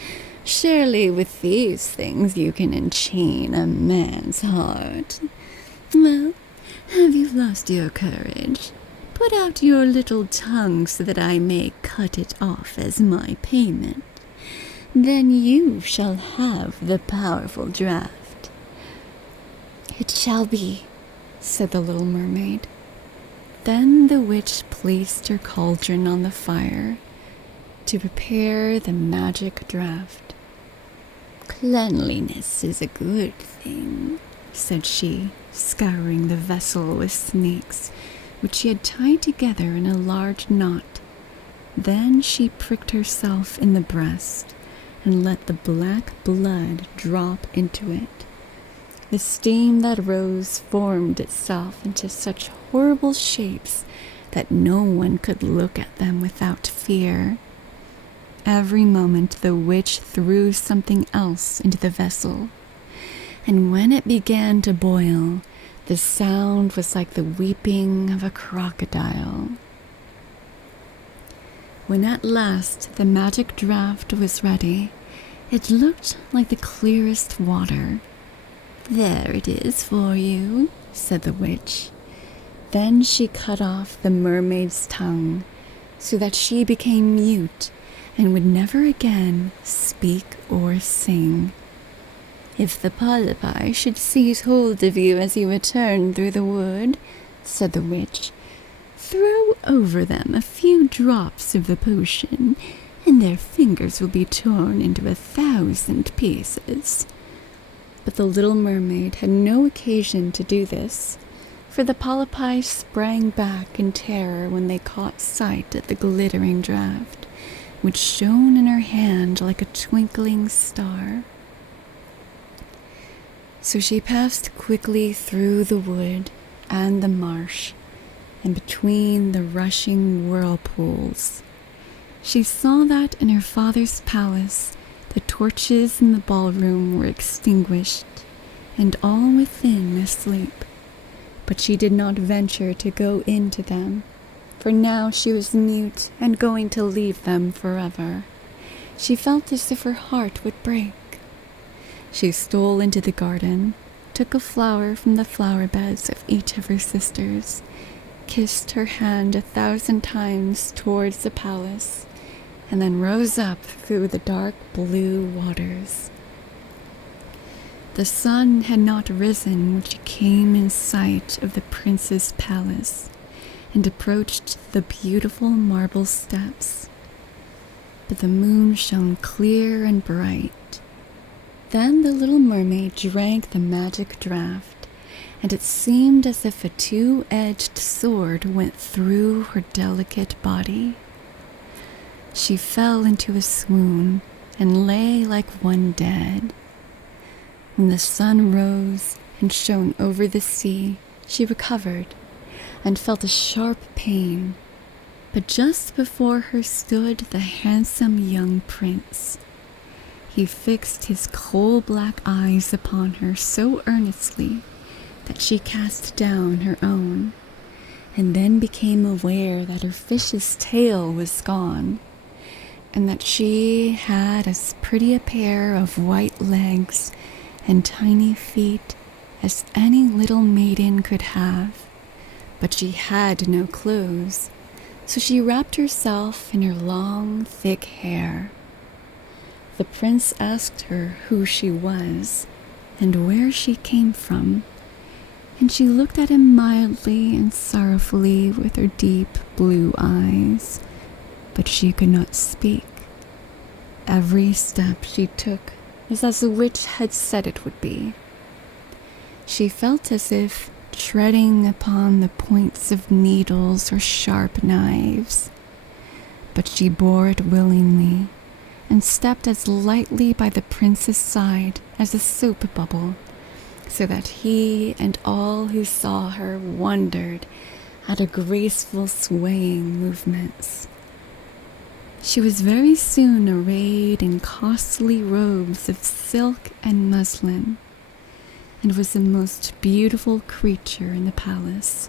Surely with these things you can enchain a man's heart. Well, have you lost your courage? Put out your little tongue so that I may cut it off as my payment. Then you shall have the powerful draft." "It shall be," said the little mermaid. Then the witch placed her cauldron on the fire to prepare the magic draft. "Cleanliness is a good thing," said she, scouring the vessel with snakes, which she had tied together in a large knot. Then she pricked herself in the breast and let the black blood drop into it. The steam that rose formed itself into such horrible shapes that no one could look at them without fear. Every moment the witch threw something else into the vessel, and when it began to boil, the sound was like the weeping of a crocodile. When at last the magic draft was ready, it looked like the clearest water. "There it is for you," said the witch. Then she cut off the mermaid's tongue, so that she became mute and would never again speak or sing. "If the polypi should seize hold of you as you return through the wood," said the witch, "throw over them a few drops of the potion, and their fingers will be torn into 1,000 pieces." But the little mermaid had no occasion to do this, for the polypi sprang back in terror when they caught sight of the glittering draft, which shone in her hand like a twinkling star. So she passed quickly through the wood and the marsh, and between the rushing whirlpools. She saw that in her father's palace the torches in the ballroom were extinguished, and all within asleep. But she did not venture to go into them, for now she was mute and going to leave them forever. She felt as if her heart would break. She stole into the garden, took a flower from the flower beds of each of her sisters, kissed her hand 1,000 times towards the palace, and then rose up through the dark blue waters. The sun had not risen when she came in sight of the prince's palace and approached the beautiful marble steps. But the moon shone clear and bright. Then the little mermaid drank the magic draught, and it seemed as if a two-edged sword went through her delicate body. She fell into a swoon and lay like one dead. When the sun rose and shone over the sea, she recovered and felt a sharp pain. But just before her stood the handsome young prince. He fixed his coal-black eyes upon her so earnestly that she cast down her own, and then became aware that her fish's tail was gone, and that she had as pretty a pair of white legs and tiny feet as any little maiden could have. But she had no clothes, so she wrapped herself in her long, thick hair. The prince asked her who she was and where she came from, and she looked at him mildly and sorrowfully with her deep blue eyes, but she could not speak. every step she took was as the witch had said it would be. She felt as if treading upon the points of needles or sharp knives, but she bore it willingly and stepped as lightly by the prince's side as a soap bubble, so that he and all who saw her wondered at her graceful swaying movements. She was very soon arrayed in costly robes of silk and muslin, and was the most beautiful creature in the palace,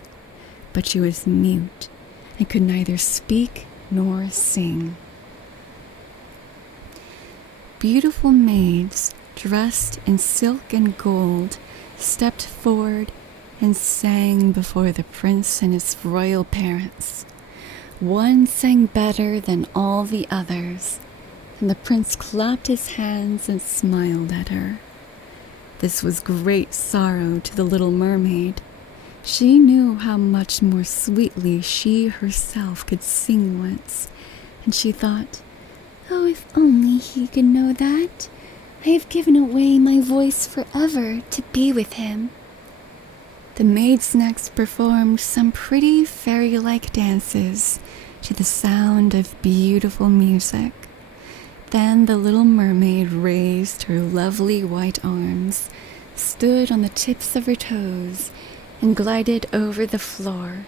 but she was mute and could neither speak nor sing. Beautiful maids dressed in silk and gold stepped forward and sang before the prince and his royal parents. One sang better than all the others, and the prince clapped his hands and smiled at her. This was great sorrow to the little mermaid. She knew how much more sweetly she herself could sing once, and she thought, "Oh, if only he could know that! I have given away my voice forever to be with him." The maids next performed some pretty fairy-like dances to the sound of beautiful music. Then the little mermaid raised her lovely white arms, stood on the tips of her toes, and glided over the floor,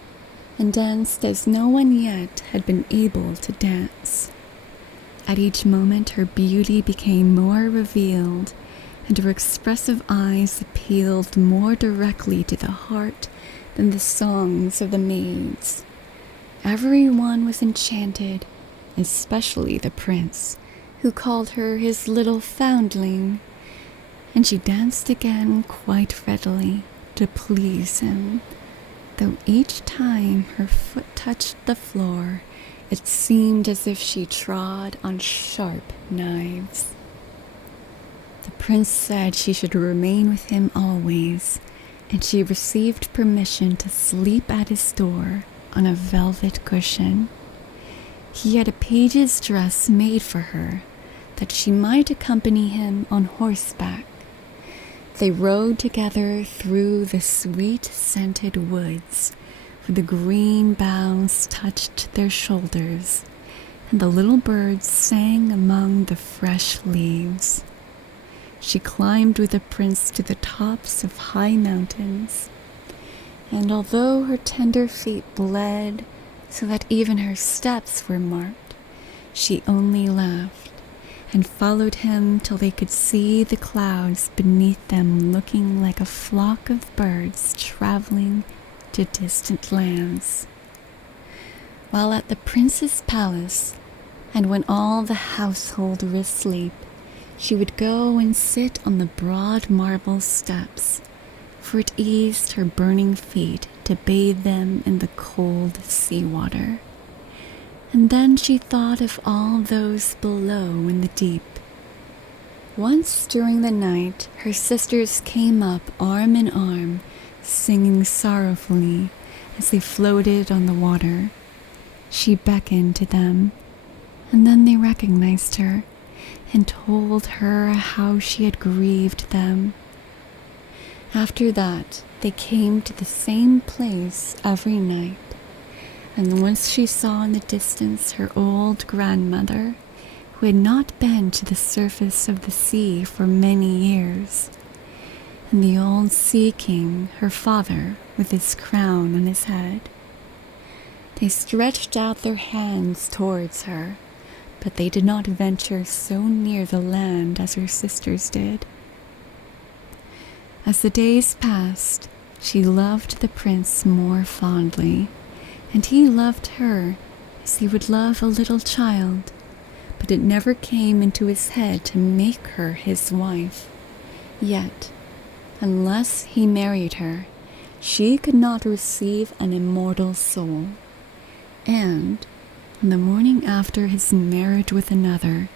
and danced as no one yet had been able to dance. At each moment her beauty became more revealed, and her expressive eyes appealed more directly to the heart than the songs of the maids. Everyone was enchanted, especially the prince, who called her his little foundling, and she danced again quite readily to please him, though each time her foot touched the floor, it seemed as if she trod on sharp knives. The prince said she should remain with him always, and she received permission to sleep at his door on a velvet cushion. He had a page's dress made for her, that she might accompany him on horseback. They rode together through the sweet-scented woods, where the green boughs touched their shoulders, and the little birds sang among the fresh leaves. She climbed with the prince to the tops of high mountains, and although her tender feet bled so that even her steps were marked, she only laughed and followed him till they could see the clouds beneath them looking like a flock of birds traveling to distant lands. While at the prince's palace, and when all the household were asleep, she would go and sit on the broad marble steps, for it eased her burning feet to bathe them in the cold sea water. And then she thought of all those below in the deep. Once during the night, her sisters came up arm in arm, singing sorrowfully as they floated on the water. She beckoned to them, and then they recognized her and told her how she had grieved them. After that, they came to the same place every night, and once she saw in the distance her old grandmother, who had not been to the surface of the sea for many years, and the old sea king, her father, with his crown on his head. They stretched out their hands towards her, but they did not venture so near the land as her sisters did. As the days passed, she loved the prince more fondly, and he loved her as he would love a little child, but it never came into his head to make her his wife. Yet, unless he married her, she could not receive an immortal soul, and on the morning after his marriage with another,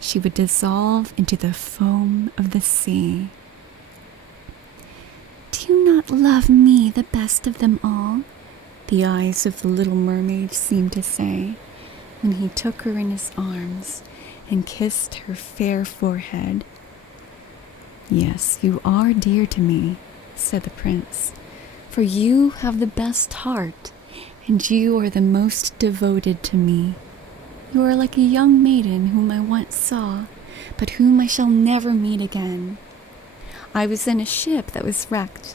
she would dissolve into the foam of the sea. "Do you not love me the best of them all?" the eyes of the little mermaid seemed to say, when he took her in his arms and kissed her fair forehead. "Yes, you are dear to me," said the prince, "for you have the best heart, and you are the most devoted to me. You are like a young maiden whom I once saw, but whom I shall never meet again. I was in a ship that was wrecked,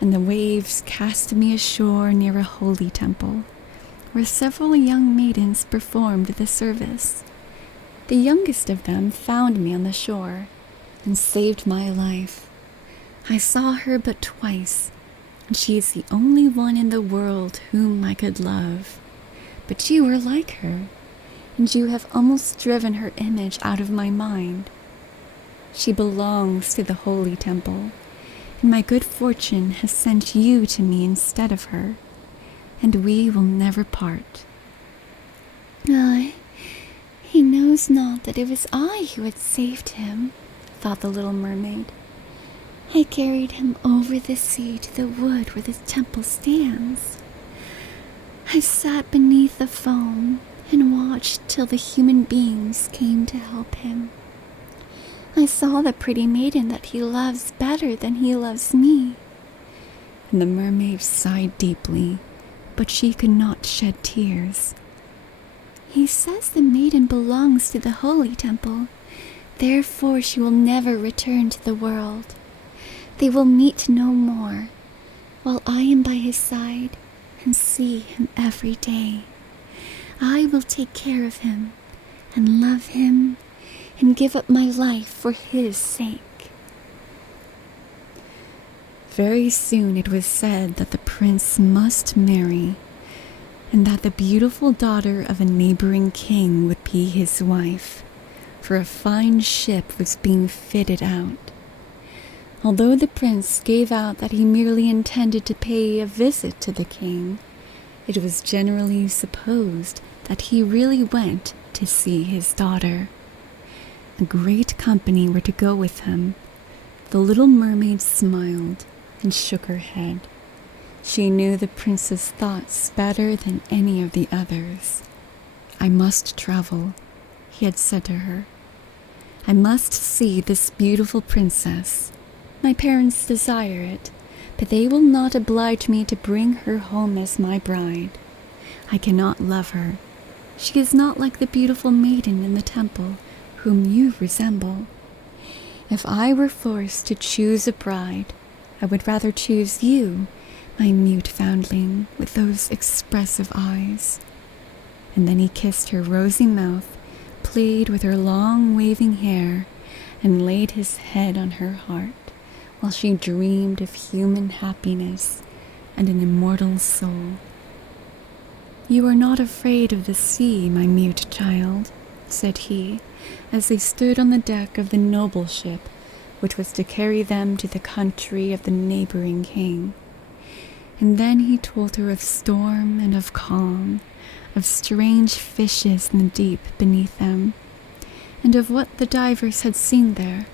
and the waves cast me ashore near a holy temple, where several young maidens performed the service. The youngest of them found me on the shore and saved my life. I saw her but twice, and she is the only one in the world whom I could love. But you are like her, and you have almost driven her image out of my mind. She belongs to the holy temple, and my good fortune has sent you to me instead of her, and we will never part." "Ay, he knows not that it was I who had saved him," thought the little mermaid. "I carried him over the sea to the wood where the temple stands. I sat beneath the foam and watched till the human beings came to help him. I saw the pretty maiden that he loves better than he loves me." And the mermaid sighed deeply, but she could not shed tears. "He says the maiden belongs to the holy temple, therefore she will never return to the world. They will meet no more, while I am by his side and see him every day. I will take care of him and love him and give up my life for his sake." Very soon it was said that the prince must marry, and that the beautiful daughter of a neighboring king would be his wife, for a fine ship was being fitted out. Although the prince gave out that he merely intended to pay a visit to the king, it was generally supposed that he really went to see his daughter. A great company were to go with him. The little mermaid smiled and shook her head. She knew the prince's thoughts better than any of the others. "I must travel," he had said to her. "I must see this beautiful princess. My parents desire it, but they will not oblige me to bring her home as my bride. I cannot love her. She is not like the beautiful maiden in the temple, whom you resemble. If I were forced to choose a bride, I would rather choose you, my mute foundling with those expressive eyes." And then he kissed her rosy mouth, played with her long waving hair, and laid his head on her heart, while she dreamed of human happiness and an immortal soul. "You are not afraid of the sea, my mute child," said he, as they stood on the deck of the noble ship, which was to carry them to the country of the neighboring king. And then he told her of storm and of calm, of strange fishes in the deep beneath them, and of what the divers had seen there,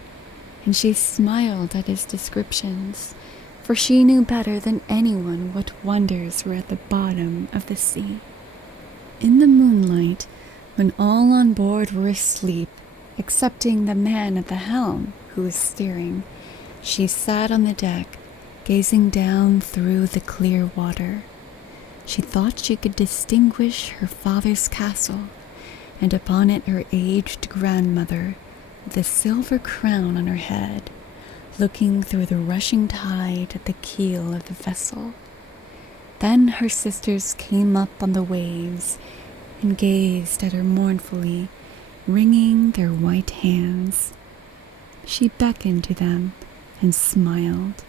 and she smiled at his descriptions, for she knew better than anyone what wonders were at the bottom of the sea. In the moonlight, when all on board were asleep, excepting the man at the helm who was steering, she sat on the deck, gazing down through the clear water. She thought she could distinguish her father's castle, and upon it her aged grandmother, with a silver crown on her head, looking through the rushing tide at the keel of the vessel. Then her sisters came up on the waves and gazed at her mournfully, wringing their white hands. She beckoned to them and smiled,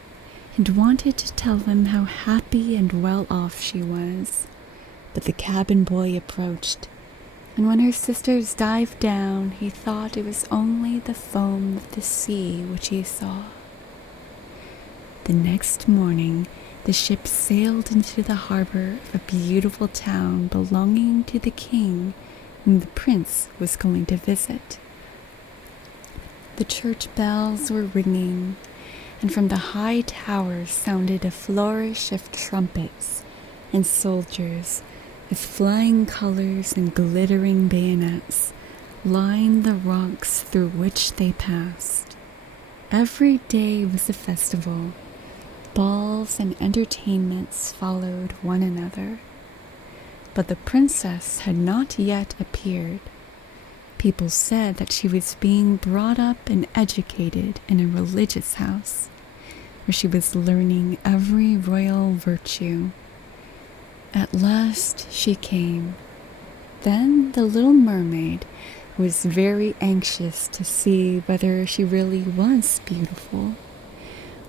and wanted to tell them how happy and well off she was. But the cabin boy approached, and when her sisters dived down, he thought it was only the foam of the sea which he saw. The next morning, the ship sailed into the harbor of a beautiful town belonging to the king whom the prince was going to visit. The church bells were ringing, and from the high towers sounded a flourish of trumpets and soldiers with flying colors and glittering bayonets, lined the rocks through which they passed. Every day was a festival. Balls and entertainments followed one another. But the princess had not yet appeared. People said that she was being brought up and educated in a religious house, where she was learning every royal virtue. At last she came. Then the little mermaid was very anxious to see whether she really was beautiful,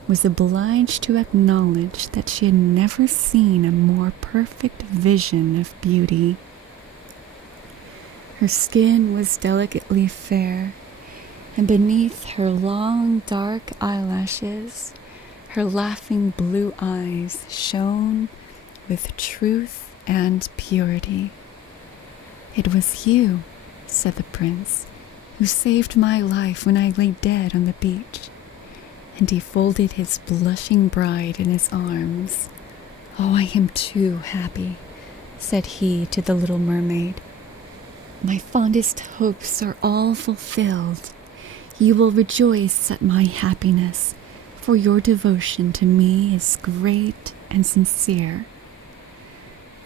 was obliged to acknowledge that she had never seen a more perfect vision of beauty. Her skin was delicately fair, and beneath her long dark eyelashes, her laughing blue eyes shone with truth and purity. "It was you," said the prince, "who saved my life when I lay dead on the beach." And he folded his blushing bride in his arms. "Oh, I am too happy," said he to the little mermaid. "My fondest hopes are all fulfilled. You will rejoice at my happiness, for your devotion to me is great and sincere."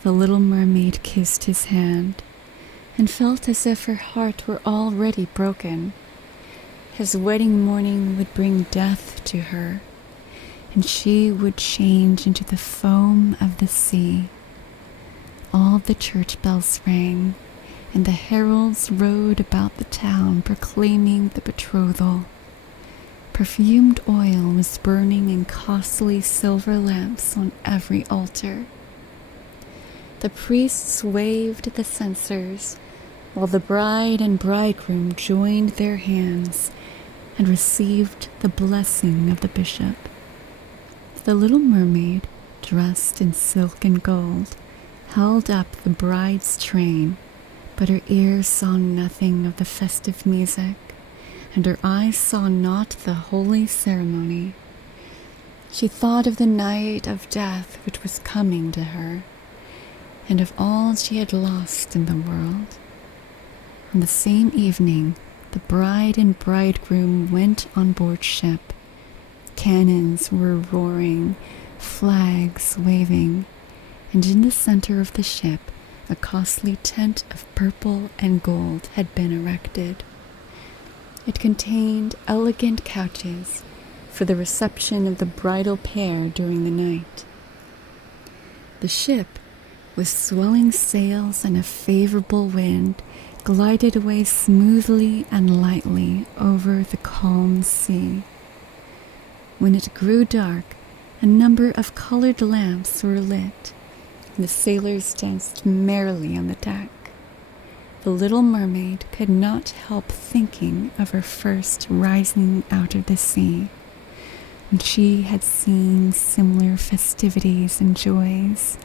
The little mermaid kissed his hand, and felt as if her heart were already broken. His wedding morning would bring death to her, and she would change into the foam of the sea. All the church bells rang, and the heralds rode about the town proclaiming the betrothal. Perfumed oil was burning in costly silver lamps on every altar. The priests waved the censers, while the bride and bridegroom joined their hands and received the blessing of the bishop. The little mermaid, dressed in silk and gold, held up the bride's train, but her ears saw nothing of the festive music, and her eyes saw not the holy ceremony. She thought of the night of death which was coming to her, and of all she had lost in the world. On the same evening, the bride and bridegroom went on board ship. Cannons were roaring, flags waving, and in the center of the ship a costly tent of purple and gold had been erected. It contained elegant couches for the reception of the bridal pair during the night. The ship, with swelling sails and a favorable wind, glided away smoothly and lightly over the calm sea. When it grew dark, a number of colored lamps were lit, and the sailors danced merrily on the deck. The little mermaid could not help thinking of her first rising out of the sea, when she had seen similar festivities and joys.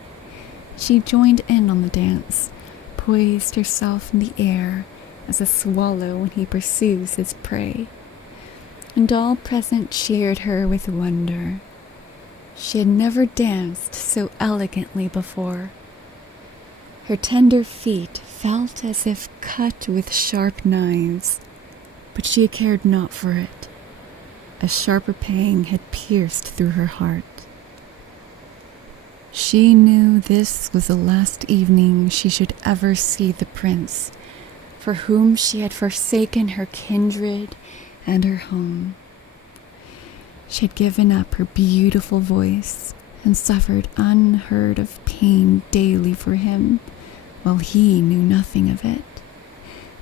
She joined in on the dance, poised herself in the air as a swallow when he pursues his prey, and all present cheered her with wonder. She had never danced so elegantly before. Her tender feet felt as if cut with sharp knives, but she cared not for it. A sharper pang had pierced through her heart. She knew this was the last evening she should ever see the prince, for whom she had forsaken her kindred and her home. She had given up her beautiful voice and suffered unheard of pain daily for him, while he knew nothing of it.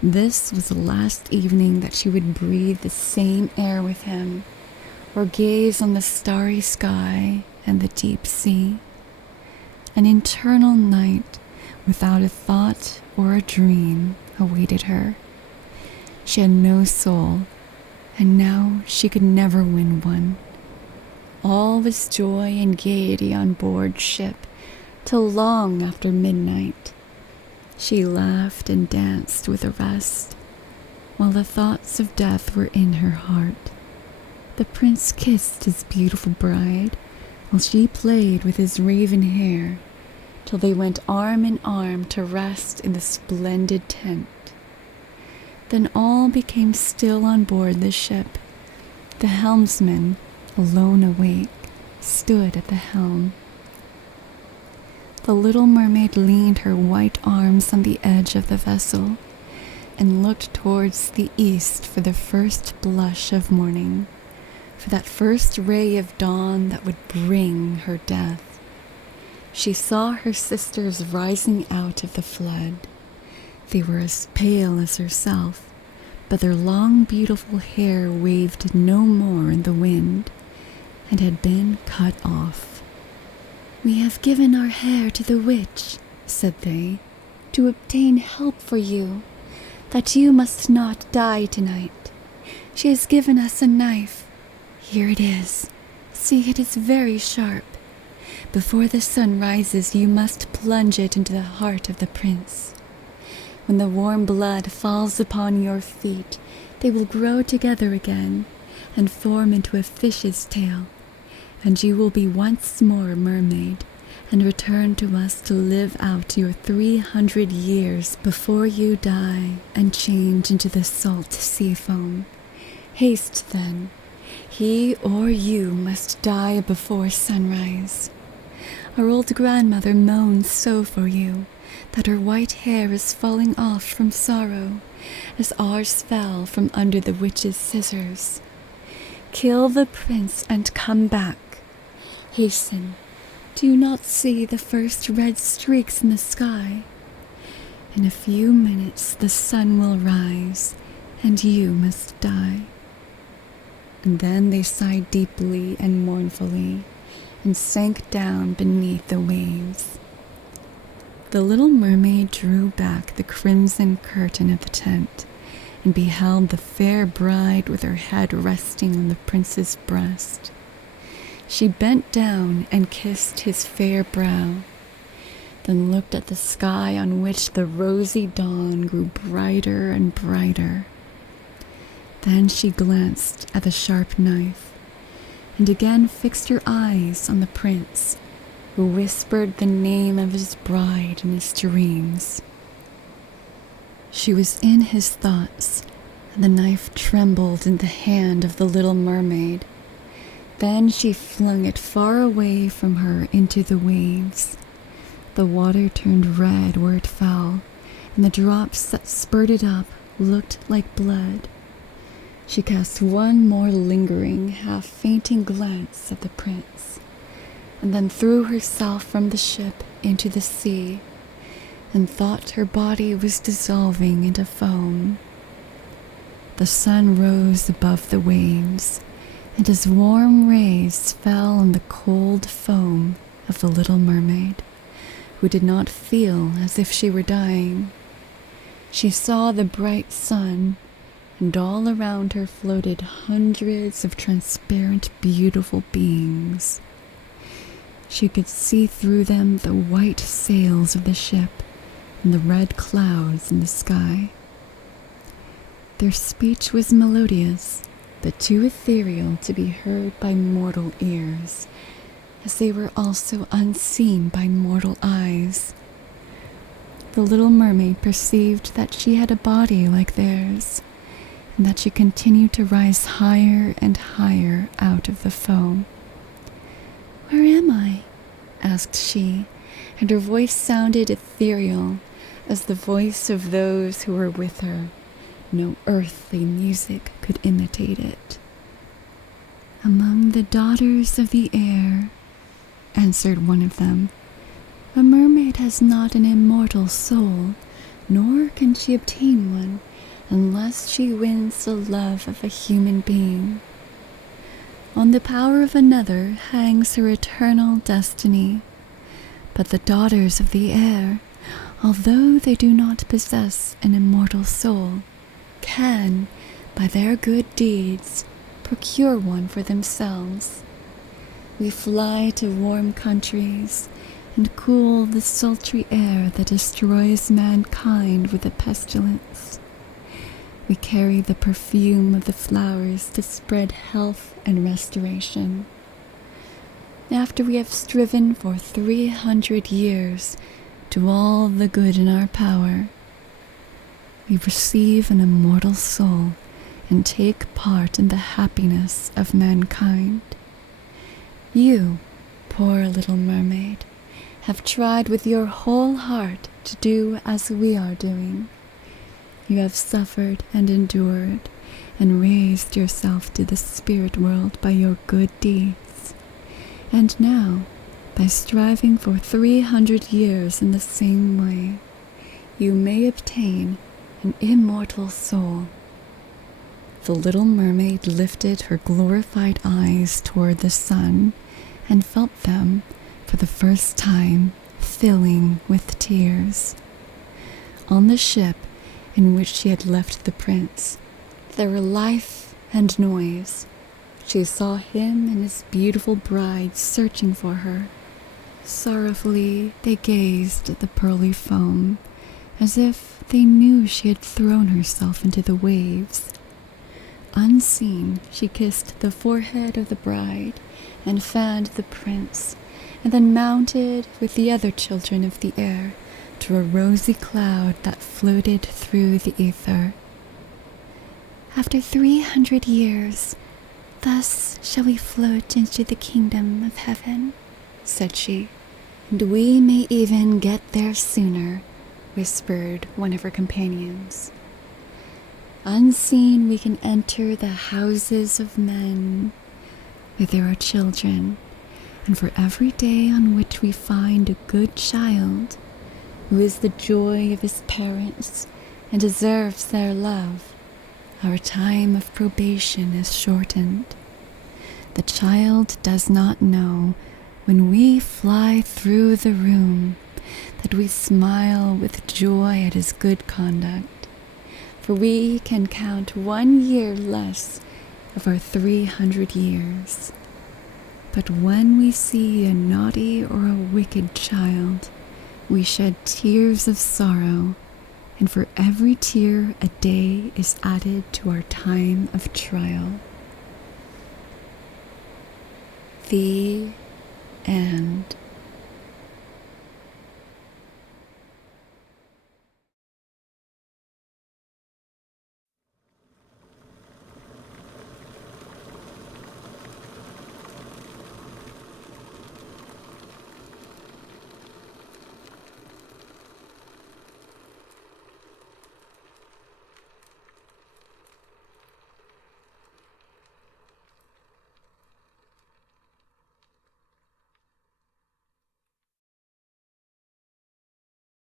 This was the last evening that she would breathe the same air with him, or gaze on the starry sky and the deep sea. An eternal night without a thought or a dream awaited her. She had no soul, and now she could never win one. All was joy and gaiety on board ship till long after midnight. She laughed and danced with the rest, while the thoughts of death were in her heart. The prince kissed his beautiful bride, while she played with his raven hair, till they went arm in arm to rest in the splendid tent. Then all became still on board the ship. The helmsman, alone awake, stood at the helm. The little mermaid leaned her white arms on the edge of the vessel and looked towards the east for the first blush of morning, for that first ray of dawn that would bring her death. She saw her sisters rising out of the flood. They were as pale as herself, but their long, beautiful hair waved no more in the wind and had been cut off. "We have given our hair to the witch," said they, "to obtain help for you, that you must not die tonight. She has given us a knife. Here it is. See, it is very sharp. Before the sun rises, you must plunge it into the heart of the prince. When the warm blood falls upon your feet, they will grow together again and form into a fish's tail, and you will be once more a mermaid and return to us to live out your 300 years before you die and change into the salt sea foam. Haste then. He or you must die before sunrise. Our old grandmother moans so for you that her white hair is falling off from sorrow, as ours fell from under the witch's scissors. Kill the prince and come back. Hasten. Do you not see the first red streaks in the sky? In a few minutes the sun will rise, and you must die." And then they sighed deeply and mournfully, and sank down beneath the waves. The little mermaid drew back the crimson curtain of the tent, and beheld the fair bride with her head resting on the prince's breast. She bent down and kissed his fair brow, then looked at the sky on which the rosy dawn grew brighter and brighter. Then she glanced at the sharp knife, and again fixed her eyes on the prince, who whispered the name of his bride in his dreams. She was in his thoughts, and the knife trembled in the hand of the little mermaid. Then she flung it far away from her into the waves. The water turned red where it fell, and the drops that spurted up looked like blood. She cast one more lingering, half-fainting glance at the prince, and then threw herself from the ship into the sea, and thought her body was dissolving into foam. The sun rose above the waves, and his warm rays fell on the cold foam of the little mermaid, who did not feel as if she were dying. She saw the bright sun, and all around her floated hundreds of transparent, beautiful beings. She could see through them the white sails of the ship and the red clouds in the sky. Their speech was melodious, but too ethereal to be heard by mortal ears, as they were also unseen by mortal eyes. The little mermaid perceived that she had a body like theirs, and that she continued to rise higher and higher out of the foam. "Where am I?" asked she, and her voice sounded ethereal as the voice of those who were with her. No earthly music could imitate it. "Among the daughters of the air," answered one of them. "A mermaid has not an immortal soul, nor can she obtain one unless she wins the love of a human being. On the power of another hangs her eternal destiny. But the daughters of the air, although they do not possess an immortal soul, can, by their good deeds, procure one for themselves. We fly to warm countries and cool the sultry air that destroys mankind with a pestilence. We carry the perfume of the flowers to spread health and restoration. After we have striven for 300 years to all the good in our power, we receive an immortal soul and take part in the happiness of mankind. You, poor little mermaid, have tried with your whole heart to do as we are doing. You have suffered and endured and raised yourself to the spirit world by your good deeds. And now, by striving for 300 years in the same way, you may obtain an immortal soul. The little mermaid lifted her glorified eyes toward the sun and felt them, for the first time, filling with tears. On the ship in which she had left the prince, there were life and noise. She saw him and his beautiful bride searching for her. Sorrowfully they gazed at the pearly foam, as if they knew she had thrown herself into the waves. Unseen, she kissed the forehead of the bride and fanned the prince, and then mounted with the other children of the air to a rosy cloud that floated through the ether. After 300 years, thus shall we float into the kingdom of heaven, said she. And we may even get there sooner, whispered one of her companions. Unseen, we can enter the houses of men, where there are children, and for every day on which we find a good child, who is the joy of his parents and deserves their love, our time of probation is shortened. The child does not know, when we fly through the room, that we smile with joy at his good conduct, for we can count 1 year less of our 300 years. But when we see a naughty or a wicked child, we shed tears of sorrow, and for every tear a day is added to our time of trial. The end.